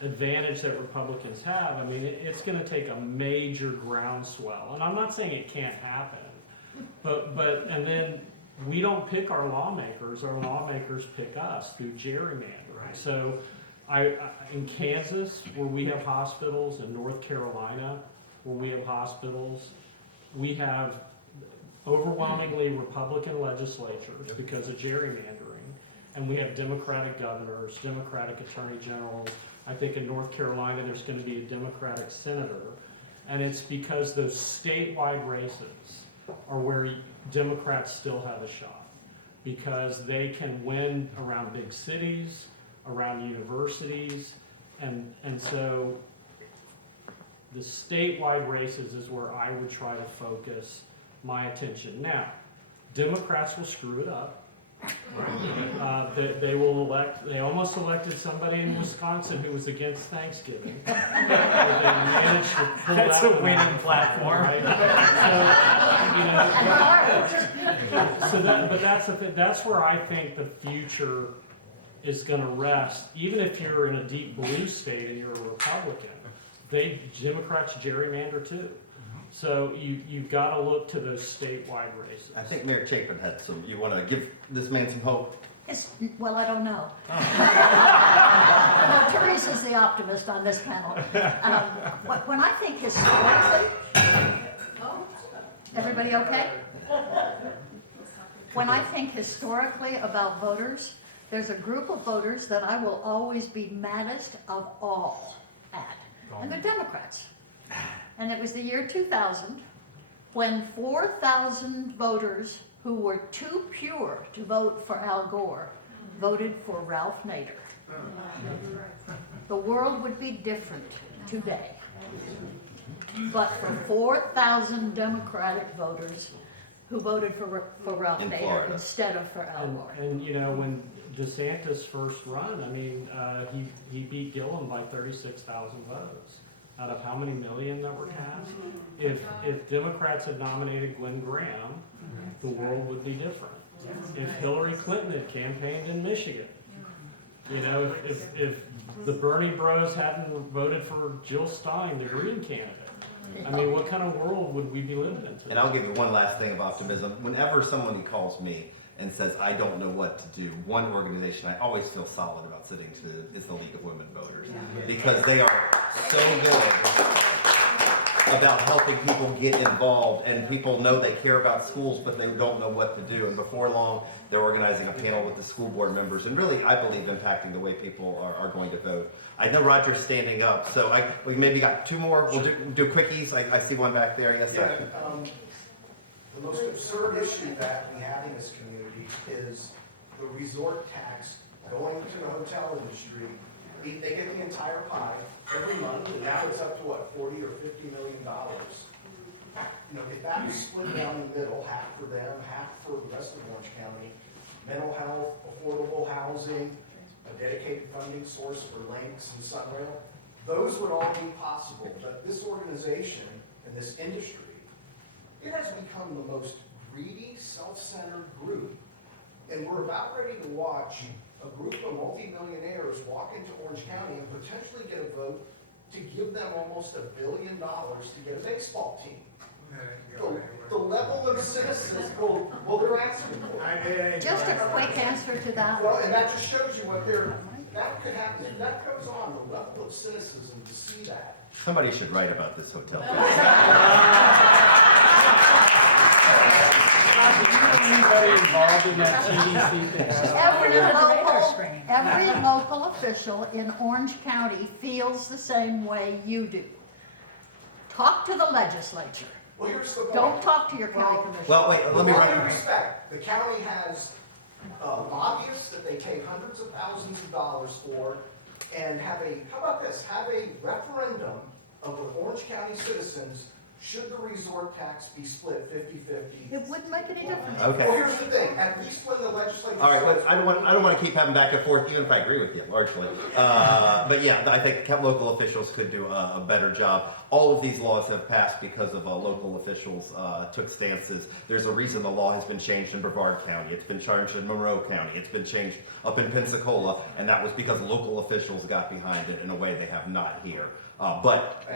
advantage that Republicans have, I mean, it's going to take a major groundswell. And I'm not saying it can't happen, and then we don't pick our lawmakers pick us through gerrymandering. Right. So in Kansas, where we have hospitals, in North Carolina, where we have hospitals, we have overwhelmingly Republican legislatures because of gerrymandering, and we have Democratic governors, Democratic attorney generals. I think in North Carolina there's going to be a Democratic senator, and it's because those statewide races are where Democrats still have a shot, because they can win around big cities, around universities, and so the statewide races is where I would try to focus my attention. Now, Democrats will screw it up. They will elect, they almost elected somebody in Wisconsin who was against Thanksgiving. They managed to pull That's that a winning platform. Right? But that's the thing, that's where I think the future is gonna rest. Even if you're in a deep blue state and you're a Republican, Democrats gerrymander too. So you've got to look to those statewide races. I think Mayor Chapin had some, you want to give this man some hope? Well, I don't know. No, Theresa's the optimist on this panel. When I think historically, everybody okay? When I think historically about voters, there's a group of voters that I will always be maddest of all at, and they're Democrats. And it was the year 2000 when 4,000 voters who were too pure to vote for Al Gore voted for Ralph Nader. The world would be different today, but for 4,000 Democratic voters who voted for Ralph In Nader Florida. instead of for Al Gore. And you know, when DeSantis first run, I mean, he beat Gillum by 36,000 votes. Out of how many million that were cast? If Democrats had nominated Glenn Graham, the world would be different. If Hillary Clinton had campaigned in Michigan, you know, if the Bernie Bros hadn't voted for Jill Stein, the Green candidate, I mean, what kind of world would we be living in today? And I'll give you one last thing of optimism. Whenever someone calls me and says, I don't know what to do, one organization I always feel solid about sitting to is the League of Women Voters. Because they are so good about helping people get involved, and people know they care about schools, but they don't know what to do. And before long, they're organizing a panel with the school board members, and really, I believe, impacting the way people are going to vote. I know Roger's standing up, so we maybe got two more. We'll do quickies. I see one back there. Yes, sir. The most absurd issue that we have in this community is the resort tax going to the hotel industry. They get the entire pie every month, and now it's up to what, $40 or $50 million. You know, if that was split down the middle, half for them, half for the rest of Orange County, mental health, affordable housing, a dedicated funding source for Links and Sunrail, those would all be possible, but this organization and this industry, it has become the most greedy, self-centered group. And we're about ready to watch a group of multimillionaires walk into Orange County and potentially get a vote to give them almost $1 billion to get a baseball team. The level of citizens, well, they're asking for it. Just a quick answer to that. Well, and that just shows you that could happen. If that goes on, the level of cynicism to see that. Somebody should write about this hotel. Anybody involved in that TDC thing? Every local official in Orange County feels the same way you do. Talk to the legislature. Well, here's the point. Don't talk to your county commissioner. Well, wait, let me With all write. due respect, the county has lobbyists that they pay hundreds of thousands of dollars for, and how about this, have a referendum of the Orange County citizens, should the resort tax be split 50-50? It wouldn't make any difference. Okay. Well, here's the thing, at least when the legislature. All right, well, I don't want to keep having back and forth, even if I agree with you largely. But yeah, I think local officials could do a better job. All of these laws have passed because of local officials took stances. There's a reason the law has been changed in Brevard County. It's been changed in Monroe County. It's been changed up in Pensacola, and that was because local officials got behind it in a way they have not here. But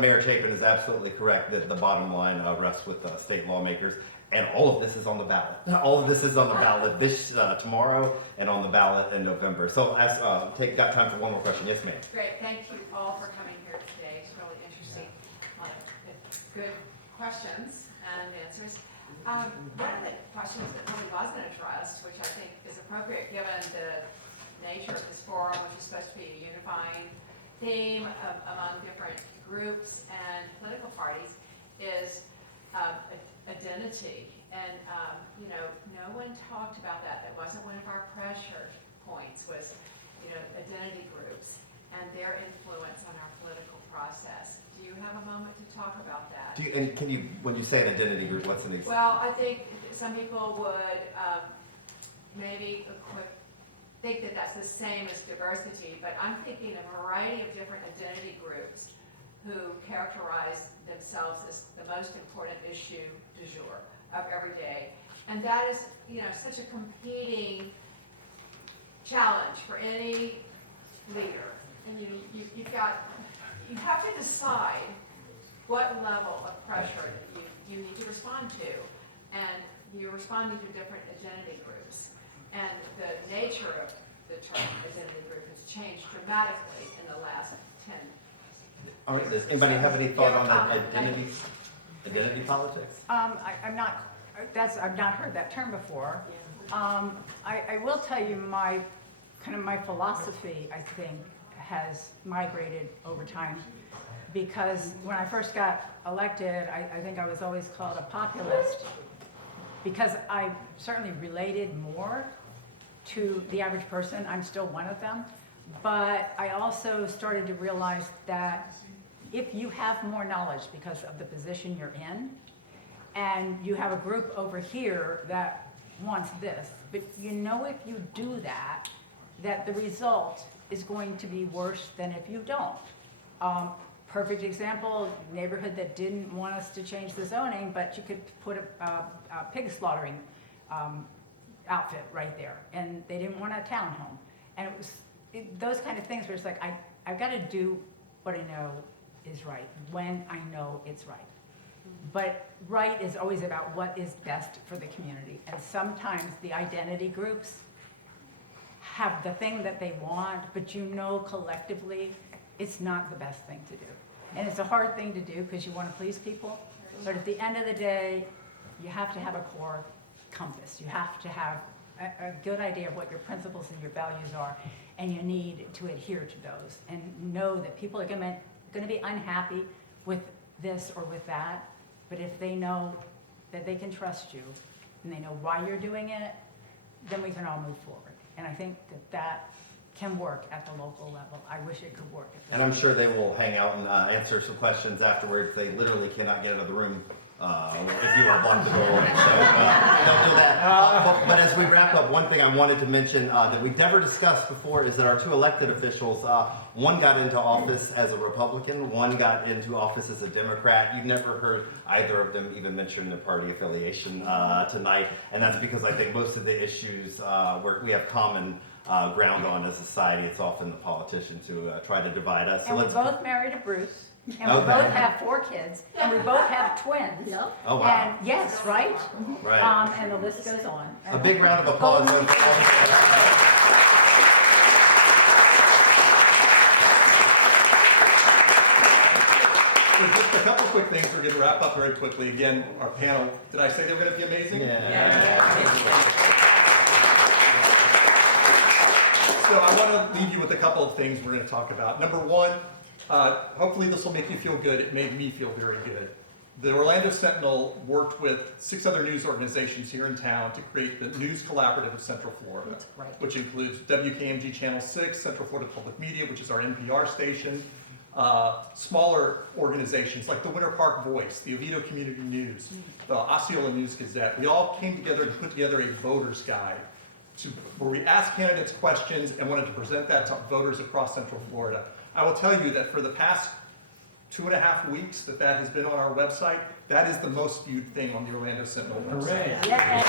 Mayor Chapin is absolutely correct that the bottom line rests with state lawmakers, and all of this is on the ballot. All of this is on the ballot this tomorrow and on the ballot in November. So, got time for one more question. Yes, ma'am. Great, thank you all for coming here today. It's really interesting. Good questions and answers. One of the questions that really wasn't addressed, which I think is appropriate given the nature of this forum, which is supposed to be a unifying theme among different groups and political parties, is identity. And, no one talked about that. That wasn't one of our pressure points, was, identity groups and their influence on our political process. Do you have a moment to talk about that? And can you, when you say an identity group, what's an example? Well, I think some people would maybe think that that's the same as diversity, but I'm thinking a variety of different identity groups who characterize themselves as the most important issue du jour of every day. And that is, such a competing challenge for any leader. And you have to decide what level of pressure you need to respond to. And you're responding to different identity groups. And the nature of the term identity group has changed dramatically in the last 10 years. All right, does anybody have any thought on identity politics? I've not heard that term before. I will tell you my philosophy, I think, has migrated over time, because when I first got elected, I think I was always called a populist, because I certainly related more to the average person. I'm still one of them, but I also started to realize that if you have more knowledge because of the position you're in, and you have a group over here that wants this, but if you do that, that the result is going to be worse than if you don't. Perfect example, neighborhood that didn't want us to change the zoning, but you could put a pig slaughtering outfit right there, and they didn't want a townhome. And it was those kind of things where it's like, I've got to do what I know is right, when I know it's right. But right is always about what is best for the community. And sometimes the identity groups have the thing that they want, but collectively, it's not the best thing to do. And it's a hard thing to do because you want to please people. But at the end of the day, you have to have a core compass. You have to have a good idea of what your principles and your values are, and you need to adhere to those and know that people are going to be unhappy with this or with that, but if they know that they can trust you and they know why you're doing it, then we can all move forward. And I think that can work at the local level. I wish it could work at the And I'm sure they will hang out and answer some questions afterwards. They literally cannot get out of the room if you want to block the door. So don't do that. But as we wrap up, one thing I wanted to mention that we've never discussed before is that our two elected officials, one got into office as a Republican, one got into office as a Democrat. You've never heard either of them even mention their party affiliation tonight, and that's because I think most of the issues where we have common ground on as a society, it's often the politicians who try to divide us. So And we're let's both married to Bruce, and we Okay. both have 4 kids, and we both have twins. Yep. Oh, wow. And yes, right? Right. And the list goes on. A big round of applause. Golden So just a couple quick things. We're going to wrap up very quickly. Again, our panel, did I say they were going to be amazing? So I want to leave you with a couple of things we're going to talk about. Number one, hopefully this will make you feel good. It made me feel very good. The Orlando Sentinel worked with 6 other news organizations here in town to create the News Collaborative of Central Florida, which includes WKMG Channel 6, Central Florida Public Media, which is our NPR station, smaller organizations like the Winter Park Voice, the Oviedo Community News, the Osceola News Gazette. We all came together to put together a voter's guide where we asked candidates questions and wanted to present that to voters across Central Florida. I will tell you that for the past 2.5 weeks that has been on our website, that is the most viewed thing on the Orlando Sentinel website. Yeah.